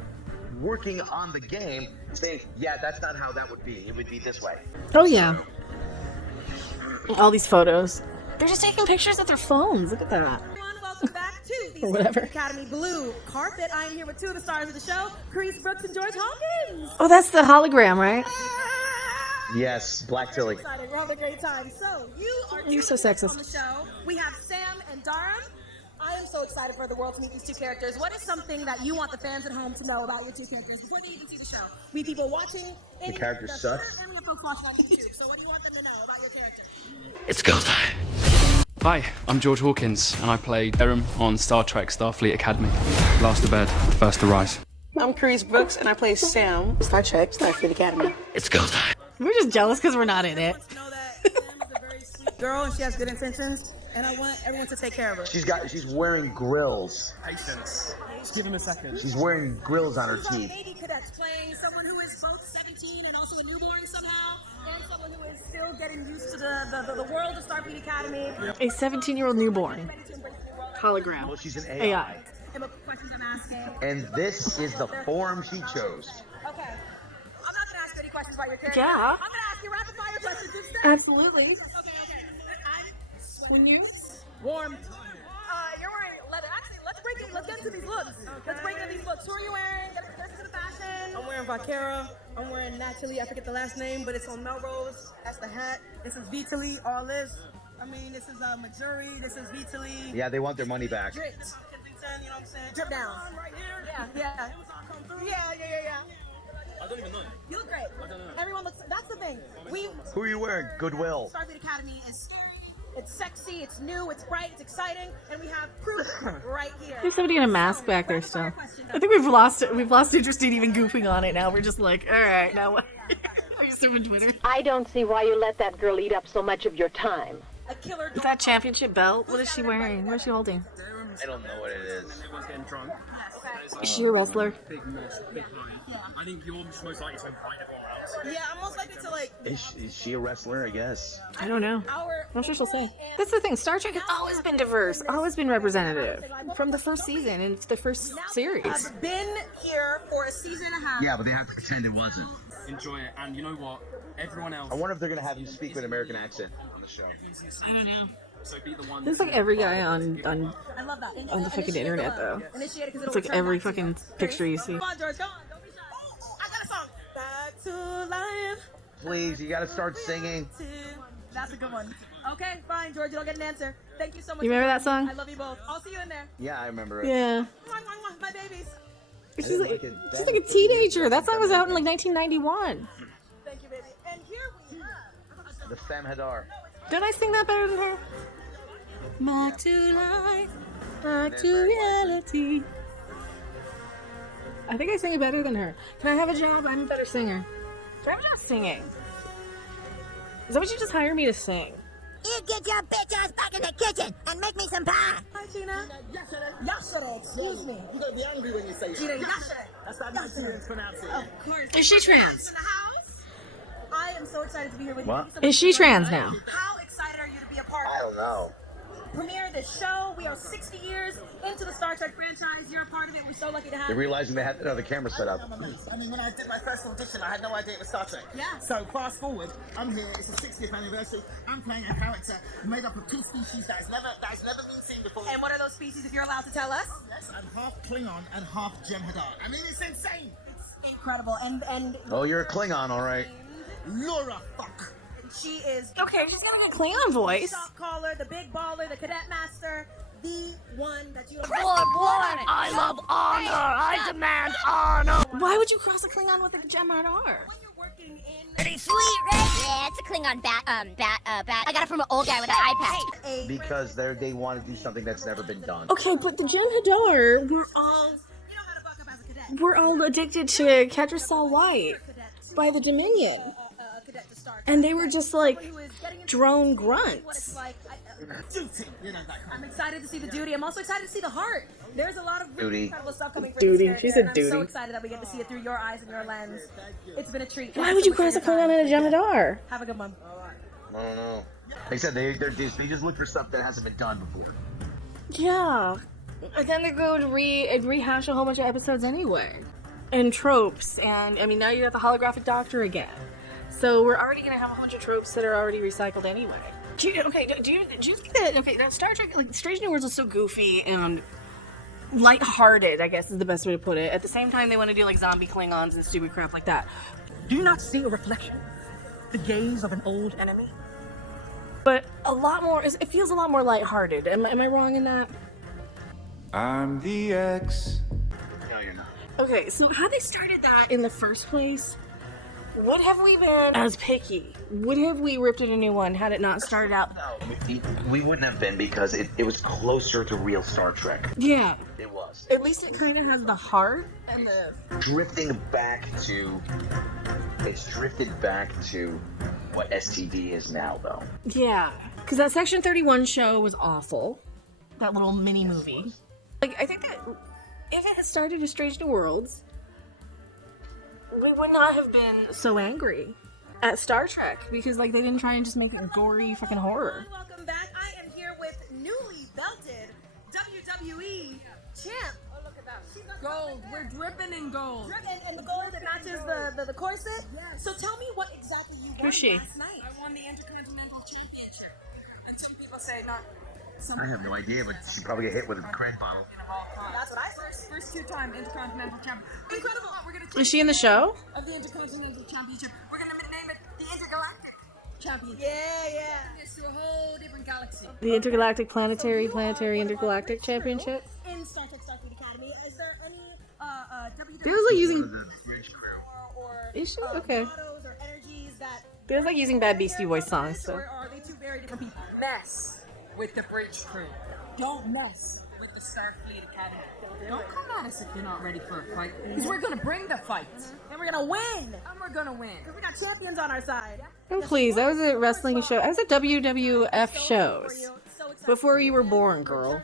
working on the game saying, yeah, that's not how that would be. It would be this way. Oh, yeah. All these photos. They're just taking pictures with their phones. Look at that. Everyone, welcome back to the or whatever. Academy Blue Carpet. I am here with two of the stars of the show, Chris Brooks and George Hawkins. Oh, that's the hologram, right? Yes, Black Tilly. Excited. We're having a great time. So, You're so sexist. on the show. We have Sam and Durham. I am so excited for the world to meet these two characters. What is something that you want the fans at home to know about your two characters before they even see the show? We people watching. The character sucks. And we have folks watching on YouTube. So what do you want them to know about your character? It's go time. Hi, I'm George Hawkins, and I play Durham on Star Trek Starfleet Academy. Last to bed, first to rise. I'm Chris Brooks, and I play Sam, Star Trek, Starfleet Academy. It's go time. We're just jealous because we're not in it. Girl, and she has good intentions, and I want everyone to take care of her. She's wearing grills. Patience. Just give him a second. She's wearing grills on her teeth. Lady cadets playing someone who is both 17 and also a newborn somehow, and someone who is still getting used to the world of Starfleet Academy. A 17-year-old newborn. Hologram. Well, she's an AI. And what questions I'm asking. And this is the form she chose. Okay. I'm not gonna ask you any questions about your character. Yeah. I'm gonna ask you rapid fire questions instead. Absolutely. Okay. When you're warm. You're wearing leather. Actually, let's get into these looks. Let's break into these looks. Who are you wearing? Let's get to the fashion. I'm wearing Vaquera. I'm wearing Natalie. I forget the last name, but it's on Melrose. That's the hat. This is Vitaly. All this. I mean, this is Missouri. This is Vitaly. Yeah, they want their money back. Drip. You know what I'm saying? Drip down. Right here. Yeah. Yeah. I don't even know. You look great. I don't know. Everyone looks. That's the thing. Who are you wearing? Goodwill. Starfleet Academy is. It's sexy, it's new, it's bright, it's exciting, and we have proof right here. There's somebody in a mask back there still. I think we've lost interest in even goofing on it now. We're just like, all right, now what? Are you still on Twitter? I don't see why you let that girl eat up so much of your time. A killer. Is that championship belt? What is she wearing? What is she holding? I don't know what it is. Everyone's getting drunk. Is she a wrestler? Big mess, big line. I think you're most likely to invite everyone else. Yeah, I'm most likely to like. Is she a wrestler? I guess. I don't know. I'm sure she'll say. That's the thing. Star Trek has always been diverse, always been representative. From the first season and the first series. I've been here for a season and a half. Yeah, but they have to pretend it wasn't. Enjoy it, and you know what? Everyone else. I wonder if they're gonna have you speak with an American accent on the show. I don't know. So be the one. There's like every guy on I love that. the fucking internet though. Initiate it It's like every fucking picture you see. Come on, George, go on. Don't be shy. Oh, I got a song. Back to life. Please, you gotta start singing. That's a good one. Okay, fine, George. You don't get an answer. Thank you so much. You remember that song? I love you both. I'll see you in there. Yeah, I remember it. Yeah. My babies. She's like a teenager. That song was out in like 1991. Thank you, baby. And here we have The Femme Hadar. Did I sing that better than her? Back to life, back to reality. I think I sing it better than her. Can I have a job? I'm a better singer. I'm not singing. Is that what you just hired me to sing? You get your bitch ass back in the kitchen and make me some pie. Hi, Gina. Yesterday, excuse me. You gotta be angry when you say Gina, yesterday. That's how Nigerians pronounce it. Of course. Is she trans? In the house. I am so excited to be here with What? you. Thank you so Is she much for trans joining us. now? How excited are you to be a part I don't know. premiere this show? We are 60 years into the Star Trek franchise. You're a part of it. We're so lucky to have They're you. realizing they had another camera set up. I mean, when I did my first audition, I had no idea it was Star Trek. Yeah. So fast forward, I'm here. It's the 60th anniversary. I'm playing a character made up of two species that has never been seen before. And what are those species, if you're allowed to tell us? Yes, I'm half Klingon and half Jem'Hadar. I mean, it's insane. It's incredible. And Oh, you're a Klingon, all right. Laura, fuck. she is Okay, she's gonna get Klingon voice. shot caller, the big baller, the cadet master, the one that you have. I love honor. I demand honor. Why would you cross a Klingon with a Jem'Hadar? When you're working in Pretty sweet, right? Yeah, it's a Klingon bat. I got it from an old guy with an eye patch. Because they want to do something that's never been done. Okay, but the Jem'Hadar we're all addicted to Kedrusal White by the Dominion. And they were just like drone grunts. I'm excited to see the duty. I'm also excited to see the heart. There's a lot of really Duty. incredible stuff coming for Duty. this She character, said and I'm so duty. excited that we get to see it through your eyes and your lens. It's been a treat. Why would you cross a Klingon and a Jem'Hadar? Have a good one. I don't know. Like I said, they just look for stuff that hasn't been done before. Yeah. And then they go to rehash a whole bunch of episodes anyway. And tropes. And, I mean, now you got the holographic doctor again. So we're already going to have a bunch of tropes that are already recycled anyway. Do you think that Star Trek, like, Strange New Worlds was so goofy and lighthearted, I guess is the best way to put it. At the same time, they want to do like zombie Klingons and stupid crap like that. Do you not see a reflection? The gaze of an old enemy? But a lot more, it feels a lot more lighthearted. Am I wrong in that? I'm the X. No, you're not. Okay, so had they started that in the first place, would have we been as picky? Would have we ripped it a new one had it not started out? No, we wouldn't have been because it was closer to real Star Trek. Yeah. It was. At least it kind of has the heart and the... It's drifted back to what STD is now, though. Yeah, because that Section 31 show was awful. That little mini movie. Like, I think that if it had started as Strange New Worlds, we would not have been so angry at Star Trek because, like, they didn't try and just make it gory fucking horror. Welcome back. I am here with newly belted WWE champ. Oh, look at that. Gold. We're dripping in gold. And the gold that matches the corset. Yes. So tell me what exactly you won Who's she? last night. I won the Intercontinental Championship. And some people say not. I have no idea, but she probably get hit with a cred bottle. That's what I said. First two-time Intercontinental Champion. Incredible. We're gonna Is she in the show? Of the Intercontinental Championship. We're gonna name it the Intergalactic Championship. Yeah. It's to a whole different galaxy. The Intergalactic Planetary Intergalactic Championship? In Star Trek Starfleet Academy, is there any WWE They was like using... or Is she? Okay. mottos or energies that They was like using Bad Beastie Boys songs, so... or are they two very different people? Mess with the bridge crew. Don't mess with the Starfleet Academy. Don't come at us if you're not ready for a fight. Because we're gonna bring the fight. And we're gonna win. And we're gonna win. Because we got champions on our side. Oh, please. I was at wrestling show. I was at WWF shows. Before you were born, girl.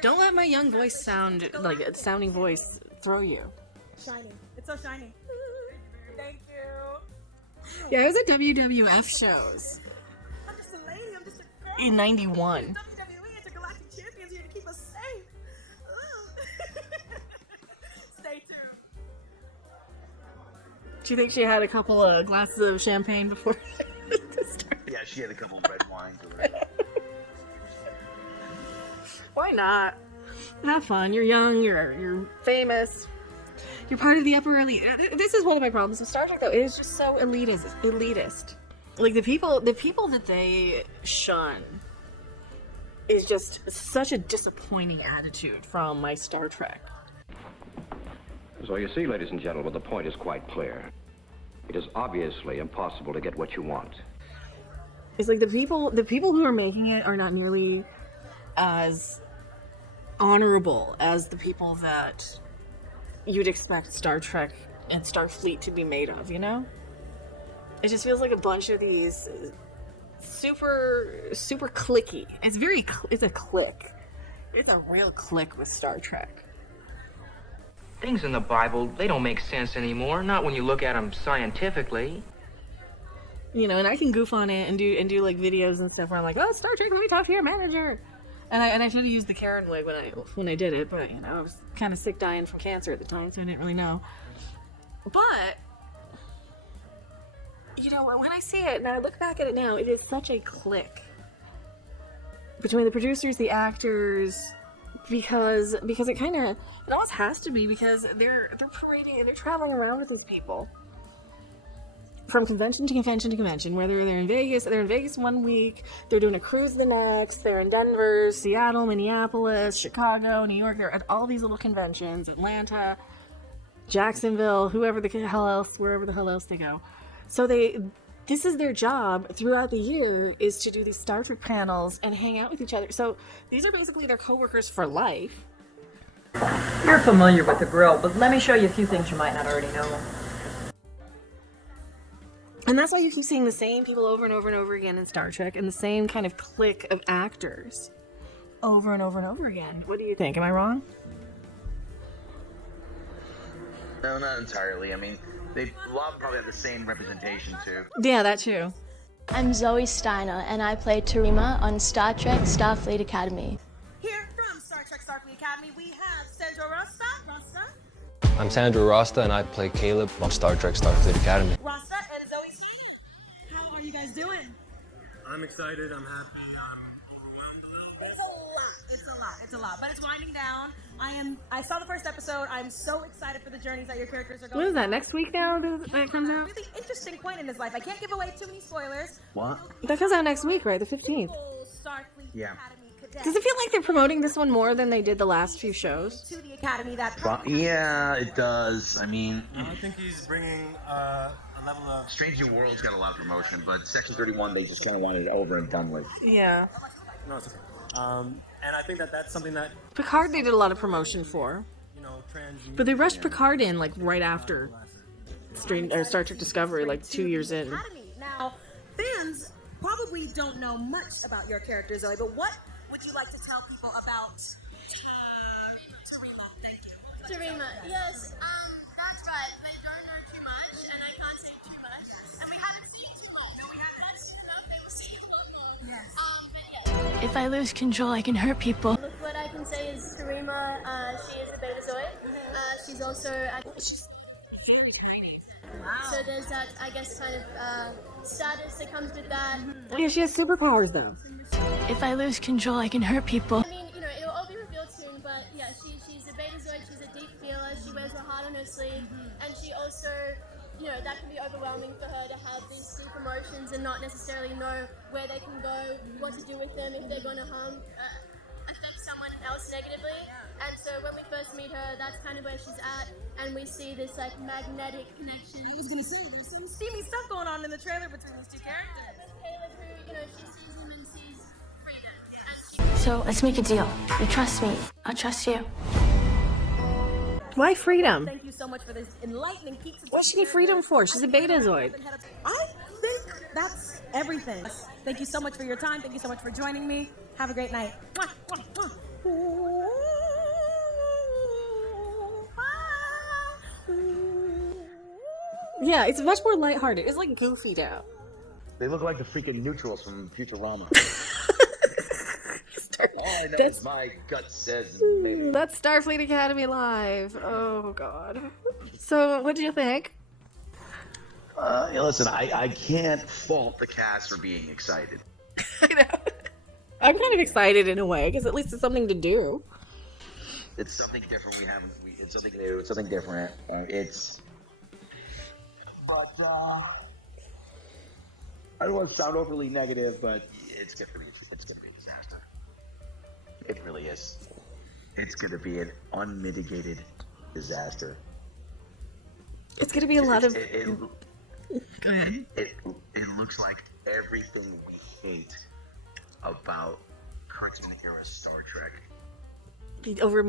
Don't let my young voice sounding voice throw you. Shiny. It's so shiny. Thank you. Yeah, I was at WWF shows. I'm just a lady. I'm just a girl. In 91. WWE Intergalactic Champions here to keep us safe. Stay tuned. Do you think she had a couple of glasses of champagne before? Yeah, she had a couple of red wines already. Why not? Have fun. You're young. You're famous. You're part of the upper elite. This is one of my problems with Star Trek, though. It is just so elitist. Like the people that they shun is just such a disappointing attitude from my Star Trek. So you see, ladies and gentlemen, the point is quite clear. It is obviously impossible to get what you want. It's like the people who are making it are not nearly as honorable as the people that you'd expect Star Trek and Starfleet to be made of, you know? It just feels like a bunch of these super cliquey. It's a clique. It's a real clique with Star Trek. Things in the Bible, they don't make sense anymore, not when you look at them scientifically. You know, and I can goof on it and do like videos and stuff where I'm like, oh, Star Trek, let me talk to your manager. And I should have used the Karen wig when I did it, but you know, I was kind of sick dying from cancer at the time, so I didn't really know. But you know, when I see it and I look back at it now, it is such a clique between the producers, the actors, because it almost has to be because they're parading, they're traveling around with these people. From convention to convention to convention, whether they're in Vegas 1 week, they're doing a cruise the next, they're in Denver, Seattle, Minneapolis, Chicago, New York, they're at all these little conventions, Atlanta, Jacksonville, wherever the hell else they go. So this is their job throughout the year, is to do these Star Trek panels and hang out with each other. So these are basically their coworkers for life. You're familiar with the grill, but let me show you a few things you might not already know. And that's why you keep seeing the same people over and over and over again in Star Trek, and the same kind of clique of actors over and over and over again. What do you think? Am I wrong? No, not entirely. I mean, a lot of them probably have the same representation too. Yeah, that too. I'm Zoe Steiner, and I play Tarima on Star Trek Starfleet Academy. Here from Star Trek Starfleet Academy, we have Sandra Rasta. I'm Sandra Rasta, and I play Caleb on Star Trek Starfleet Academy. Rasta and Zoe Steiner. How are you guys doing? I'm excited. I'm happy. I'm overwhelmed a little bit. It's a lot. It's a lot. It's a lot. But it's winding down. I saw the first episode. I'm so excited for the journeys that your characters are going. What is that? Next week now that comes out? Really interesting point in his life. I can't give away too many spoilers. What? That comes out next week, right? The 15th. Starfleet Yeah. Academy cadet Does it feel like they're promoting this one more than they did the last few shows? to the academy that. Yeah, it does. I mean, I think he's bringing a level of... Strange New World's got a lot of promotion, but Section 31, they just kind of wanted it over and done with. Yeah. No, it's okay. And I think that's something that... Picard they did a lot of promotion for. You know, But they rushed Picard in like right after Star Trek Discovery, like 2 years in. Now, fans probably don't know much about your character, Zoe, but what would you like to tell people about Tarima? Thank you. Tarima, yes, that's right. They don't know too much, and I can't say too much. And we haven't seen too much. That's enough. They will see a lot more. Yes. But yeah. If I lose control, I can hurt people. Look, what I can say is Tarima, she is a betazoid. She's also really tiny. Wow. So there's that, I guess, kind of status that comes with that. Yeah, she has superpowers though. If I lose control, I can hurt people. I mean, you know, it'll all be revealed soon, but yeah, she's a betazoid, she's a deep feeler, she wears her heart on her sleeve, and she also, you know, that can be overwhelming for her to have these deep emotions and not necessarily know where they can go, what to do with them, if they're going to affect someone else negatively. And so when we first meet her, that's kind of where she's at, and we see this like magnetic connection. I was gonna say, there's some steamy stuff going on in the trailer between these two characters. Caleb, who, you know, she sees him and sees freedom. So let's make a deal. You trust me, I'll trust you. Why freedom? Thank you so much for this enlightening peeks. What's she need freedom for? She's a betazoid. I think that's everything. Thank you so much for your time. Thank you so much for joining me. Have a great night. Mwah, mwah, mwah. Yeah, it's much more lighthearted. It's like goofy now. They look like the freaking neutrals from Futurama. All I know is my gut says maybe. That's Starfleet Academy Live. Oh, God. So, what did you think? Yeah, listen, I can't fault the cast for being excited. I'm kind of excited in a way, because at least it's something to do. It's something different. It's something new. It's something different. But I don't want to sound overly negative, but it's gonna be a disaster. It really is. It's gonna be an unmitigated disaster. It's gonna be a lot of. Go ahead. It looks like everything we hate about Kurtzman era Star Trek. Over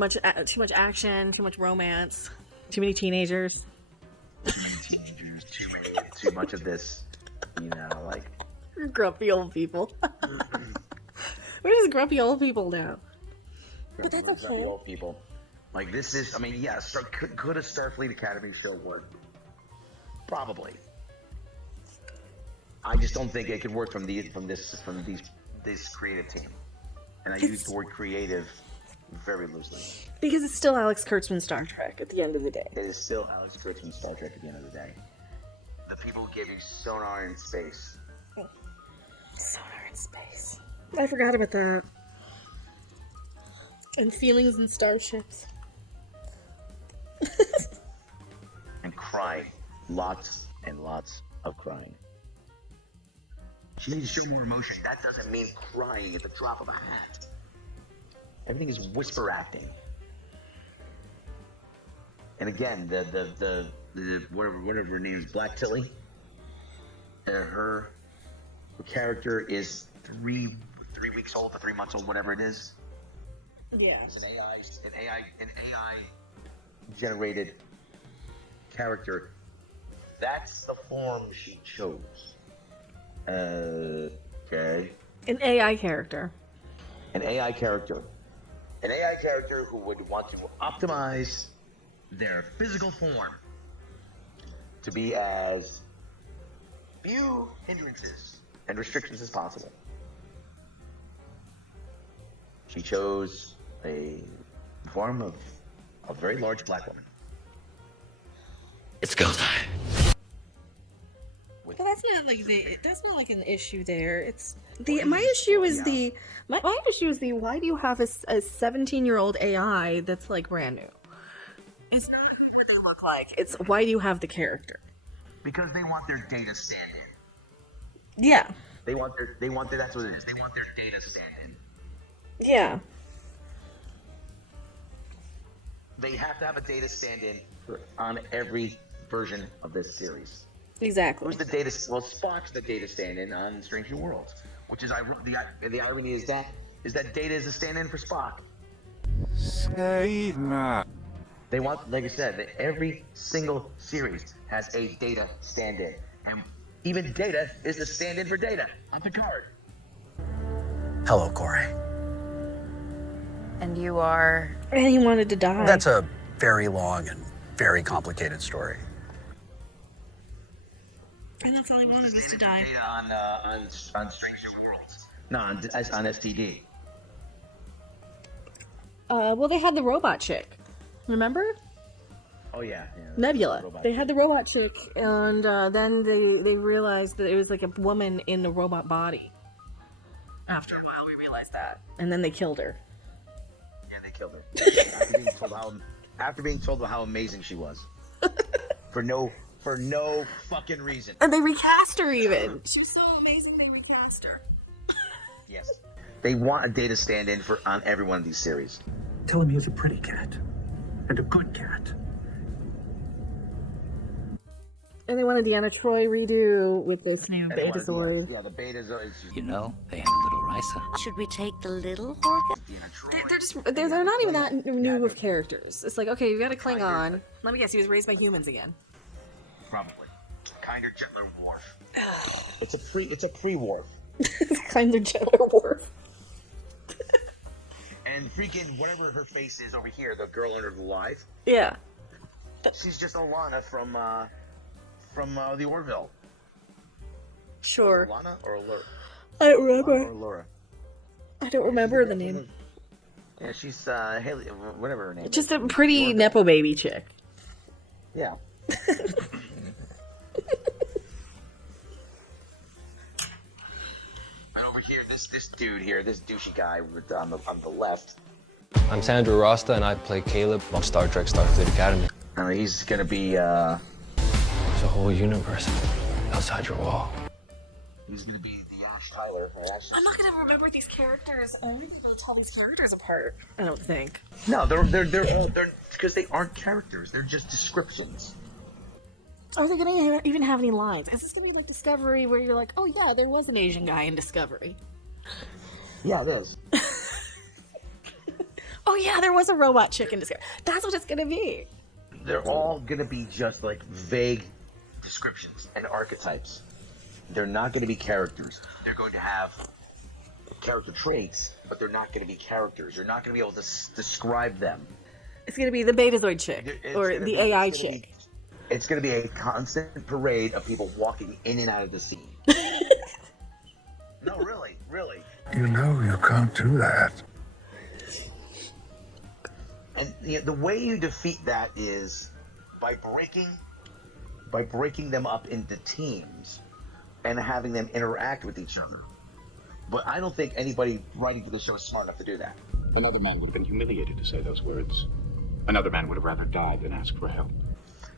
too much action, too much romance, too many teenagers. Too much of this, you know, like grumpy old people. We're just grumpy old people now. But that's okay. Grumpy old people. Like this is, I mean, yeah. Could a Starfleet Academy show work? Probably. I just don't think it could work from this creative team, and I use the word creative very loosely. Because it's still Alex Kurtzman Star Trek at the end of the day. It is still Alex Kurtzman Star Trek at the end of the day. The people who gave you sonar in space. Sonar in space. I forgot about that. And feelings in starships. And crying. Lots and lots of crying. She needs to show more emotion. That doesn't mean crying at the drop of a hat. Everything is whisper acting. And again, the whatever her name is, Black Tilly. Her character is three weeks old, or 3 months old, whatever it is. Yeah. It's an AI generated character. That's the form she chose. Okay. An AI character. An AI character. An AI character who would want to optimize their physical form to be as few hindrances and restrictions as possible. She chose a form of a very large black woman. It's go time. But that's not like an issue there. It's my issue is my issue is why do you have a 17-year-old AI that's like brand new? It's not what they look like. It's why do you have the character? Because they want their data stand-in. Yeah. They want their that's what it is. They want their data stand-in. Yeah. They have to have a data stand-in on every version of this series. Exactly. Who's the data? Well, Spock's the data stand-in on Strange New Worlds, which is the irony is that Data is a stand-in for Spock. Save me. They want, like I said, that every single series has a Data stand-in, and even Data is the stand-in for Data on Picard. Hello, Corey. And you are? And he wanted to die. That's a very long and very complicated story. And that's all he wanted was to die. Data on Strange New Worlds. No, on STD. Well, they had the robot chick. Remember? Oh yeah. Nebula. They had the robot chick, and then they realized that it was like a woman in the robot body. After a while, we realized that, and then they killed her. Yeah, they killed her after being told how amazing she was, for no fucking reason. And they recast her even. She's so amazing they recast her. Yes. They want a Data stand-in on every one of these series. Tell him he was a pretty cat. And a good cat. And they wanted Deanna Troi redo with this new Betazoid. Yeah, the Betazoid. You know, they have a little Risa. Should we take the little Horgan? They're not even that new of characters. It's like, okay, you got a Klingon. Let me guess, he was raised by humans again. Probably. Kinder, gentler Worf. It's a pre-Worf. Kinder, gentler Worf. And freaking whatever her face is over here, the girl under the live. Yeah. She's just Alana from the Orville. Sure. Alana or Laura? I don't remember. Or Laura. I don't remember the name. Yeah, she's Haley, whatever her name. Just a pretty nepo baby chick. Yeah. And over here, this dude here, this douchey guy on the left. I'm Sandra Rasta, and I play Caleb on Star Trek Starfleet Academy. He's gonna be There's a whole universe outside your wall. He's gonna be the Ash Tyler. I'm not gonna remember these characters. I'm not gonna tell these characters apart. I don't think. No, they're because they aren't characters. They're just descriptions. Are they gonna even have any lines? Is this gonna be like Discovery, where you're like, oh yeah, there was an Asian guy in Discovery? Yeah, it is. Oh yeah, there was a robot chick in Discovery. That's what it's gonna be. They're all gonna be just like vague descriptions and archetypes. They're not gonna be characters. They're going to have character traits, but they're not gonna be characters. You're not gonna be able to describe them. It's gonna be the Betazoid chick or the AI chick. It's going to be a constant parade of people walking in and out of the scene. No, really. You know you can't do that. And the way you defeat that is by breaking them up into teams and having them interact with each other. But I don't think anybody writing for the show is smart enough to do that. Another man would have been humiliated to say those words. Another man would have rather died than ask for help.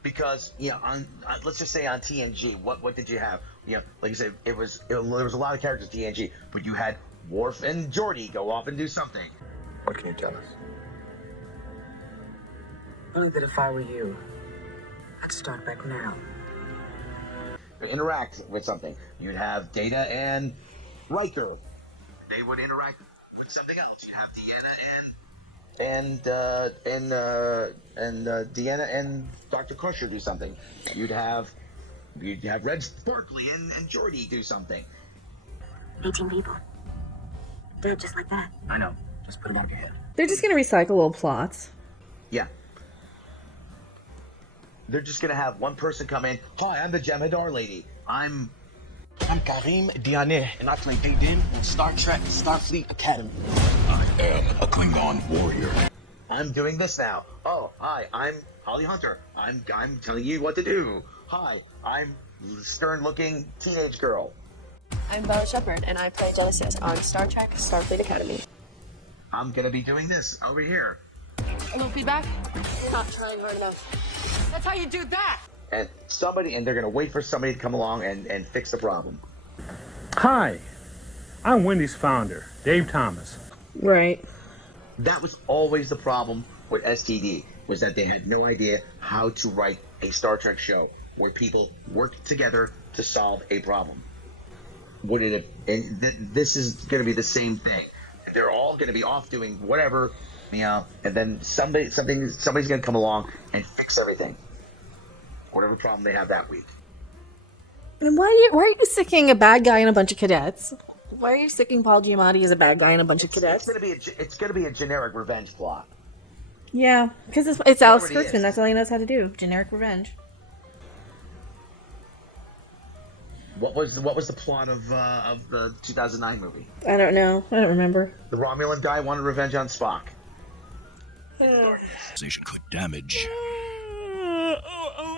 Because on let's just say on TNG, what did you have? Like I said, there was a lot of characters in TNG, but you had Worf and Geordi go off and do something. What can you tell us? Only that if I were you, I'd start back now. Interact with something. You'd have Data and Riker. They would interact with something else. You'd have Deanna and Dr. Crusher do something. You'd have Reg Berkeley and Geordi do something. 18 people. They're just like that. I know. Just put them up here. They're just gonna recycle old plots. Yeah. They're just gonna have one person come in. Hi, I'm the Jem'Hadar lady. I'm Karim Diane, and I play Din in Star Trek Starfleet Academy. I am a Klingon warrior. I'm doing this now. Oh, hi, I'm Holly Hunter. I'm telling you what to do. Hi, I'm stern-looking teenage girl. I'm Bella Shepard, and I play Genesis on Star Trek Starfleet Academy. I'm gonna be doing this over here. A little feedback? Not trying hard enough. That's how you do that! And they're gonna wait for somebody to come along and fix the problem. Hi, I'm Wendy's founder, Dave Thomas. Right. That was always the problem with STD, was that they had no idea how to write a Star Trek show where people work together to solve a problem. This is going to be the same thing. They're all going to be off doing whatever, and then somebody's going to come along and fix everything, whatever problem they have that week. And why are you sticking a bad guy in a bunch of cadets? Why are you sticking Paul Giamatti as a bad guy in a bunch of cadets? It's gonna be a generic revenge plot. Yeah, because it's Alex Kurtzman. That's all he knows how to do. Generic revenge. What was the plot of the 2009 movie? I don't know. I don't remember. The Romulan guy wanted revenge on Spock. Could damage.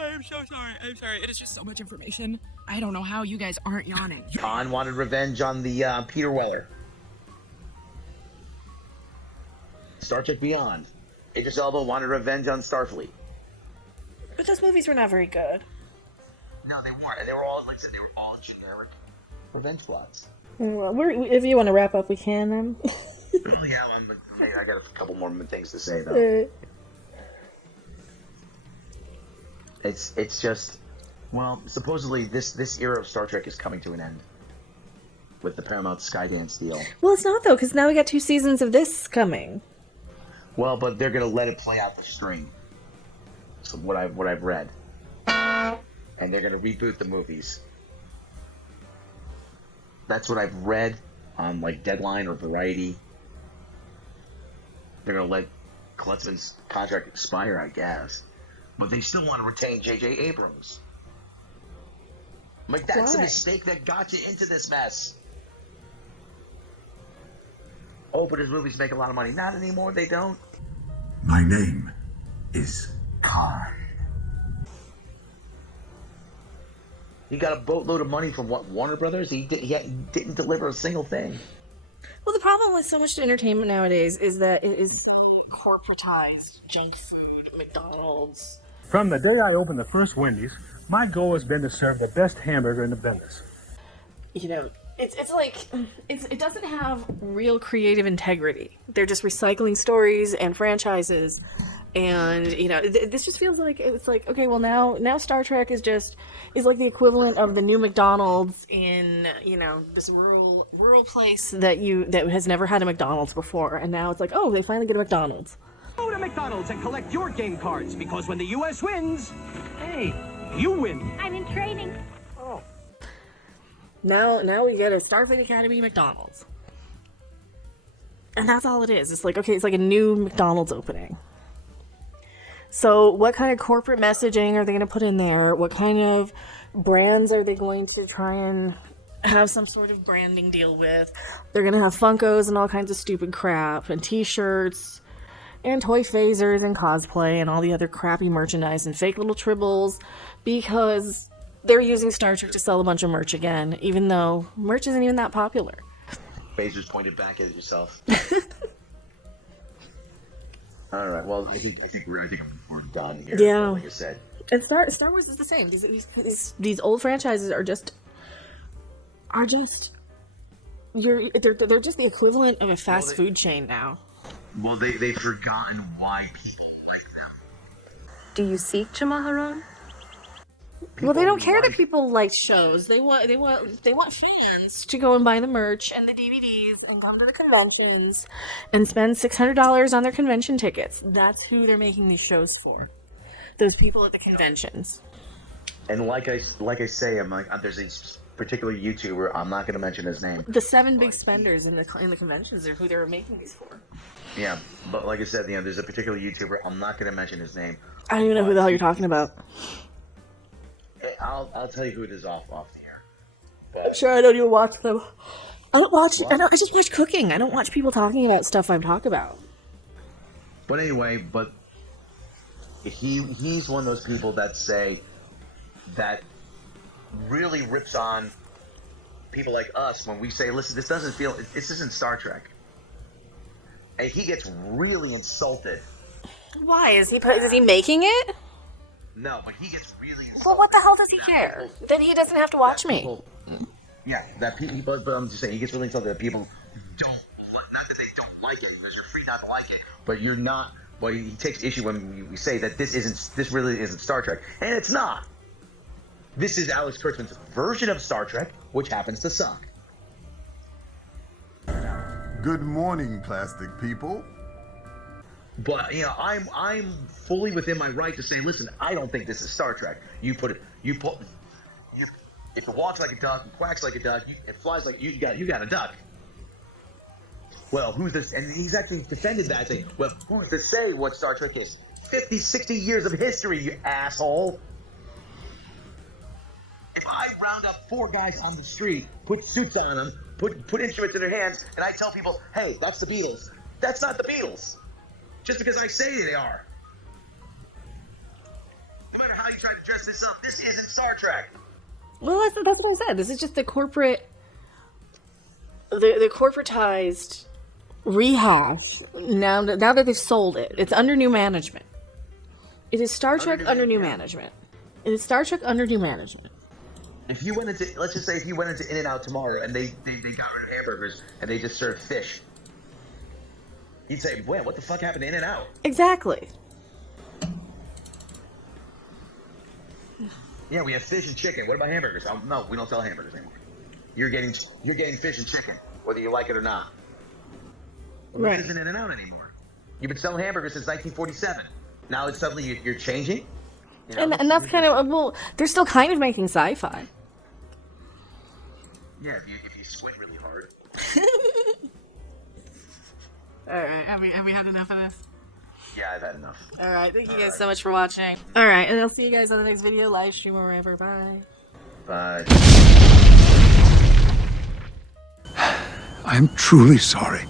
I'm so sorry. I'm sorry. It is just so much information. I don't know how you guys aren't yawning. Khan wanted revenge on the Peter Weller. Star Trek Beyond. Idris Elba wanted revenge on Starfleet. But those movies were not very good. No, they weren't. They were all, like I said, they were all generic revenge plots. Well, if you want to wrap up, we can then. Well, yeah, I got a couple more things to say though. It's just, well, supposedly this era of Star Trek is coming to an end with the Paramount Skydance deal. Well, it's not though, because now we got 2 seasons of this coming. Well, but they're gonna let it play out the string. So what I've read, and they're gonna reboot the movies. That's what I've read on like Deadline or Variety. They're gonna let Kurtzman's contract expire, I guess. But they still want to retain J.J. Abrams. Like, that's the mistake that got you into this mess. Oh, but his movies make a lot of money. Not anymore, they don't. My name is Khan. He got a boatload of money from what, Warner Brothers? He didn't deliver a single thing. Well, the problem with so much entertainment nowadays is that it is corporatized junk food, McDonald's. From the day I opened the first Wendy's, my goal has been to serve the best hamburger in the business. You know, it's like it doesn't have real creative integrity. They're just recycling stories and franchises, and you know, this just feels like it's like, okay, well now Star Trek is like the equivalent of the new McDonald's in, you know, this rural place that has never had a McDonald's before, and now it's like, oh, they finally get a McDonald's. Go to McDonald's and collect your game cards, because when the U.S. wins, hey, you win. I'm in training. Oh. Now we get a Starfleet Academy McDonald's. And that's all it is. It's like, okay, it's like a new McDonald's opening. So what kind of corporate messaging are they going to put in there? What kind of brands are they going to try and have some sort of branding deal with? They're going to have Funkos and all kinds of stupid crap, and t-shirts, and toy phasers, and cosplay, and all the other crappy merchandise, and fake little tribbles, because they're using Star Trek to sell a bunch of merch again, even though merch isn't even that popular. Phasers pointed back at yourself. All right. Well, I think we're done here. Yeah. Like I said. And Star Wars is the same. These old franchises are just they're just the equivalent of a fast food chain now. Well, they've forgotten why people like them. Do you seek Jamaharon? Well, they don't care that people like shows. They want fans to go and buy the merch and the DVDs and come to the conventions and spend $600 on their convention tickets. That's who they're making these shows for. Those people at the conventions. And like I say, I'm like, there's a particular YouTuber. I'm not going to mention his name. The 7 big spenders in the conventions are who they were making these for. Yeah, but like I said, there's a particular YouTuber. I'm not going to mention his name. I don't even know who the hell you're talking about. I'll tell you who it is off the air. I'm sure I don't even watch them. I don't watch. I just watch cooking. I don't watch people talking about stuff I talk about. But anyway, he's one of those people that say that really rips on people like us when we say, listen, this isn't Star Trek. And he gets really insulted. Why? Is he making it? No, but he gets really insulted. Well, what the hell does he care? Then he doesn't have to watch me. Yeah, that people, but I'm just saying, he gets really insulted that people don't, not that they don't like it, because you're free not to like it, but you're not, well, he takes issue when we say that this really isn't Star Trek, and it's not. This is Alex Kurtzman's version of Star Trek, which happens to suck. Good morning, plastic people. But I'm fully within my right to say, listen, I don't think this is Star Trek. If it walks like a duck, and quacks like a duck, it flies like you got a duck. Well, who's this? And he's actually defended that, saying, well, who's to say what Star Trek is? 50, 60 years of history, you asshole. If I round up 4 guys on the street, put suits on them, put instruments in their hands, and I tell people, hey, that's the Beatles. That's not the Beatles. Just because I say they are. No matter how you try to dress this up, this isn't Star Trek. Well, that's what I said. This is just the corporatized rehash. Now that they've sold it, it's under new management. It is Star Trek under new management. It is Star Trek under new management. If you went into, let's just say, if you went into In-N-Out tomorrow and they got rid of hamburgers and they just served fish, you'd say, well, what the fuck happened to In-N-Out? Exactly. Yeah, we have fish and chicken. What about hamburgers? No, we don't sell hamburgers anymore. You're getting fish and chicken, whether you like it or not. Well, Right. This isn't In-N-Out anymore. You've been selling hamburgers since 1947. Now it's suddenly you're changing. You know, And that's kind of, well, they're still kind of making sci-fi. Yeah, if you squint really hard. Alright, have we had enough of this? Yeah, I've had enough. Alright, thank you guys so much for watching. Alright, and I'll see you guys on the next video, live stream or wherever. Bye. Bye. I'm truly sorry.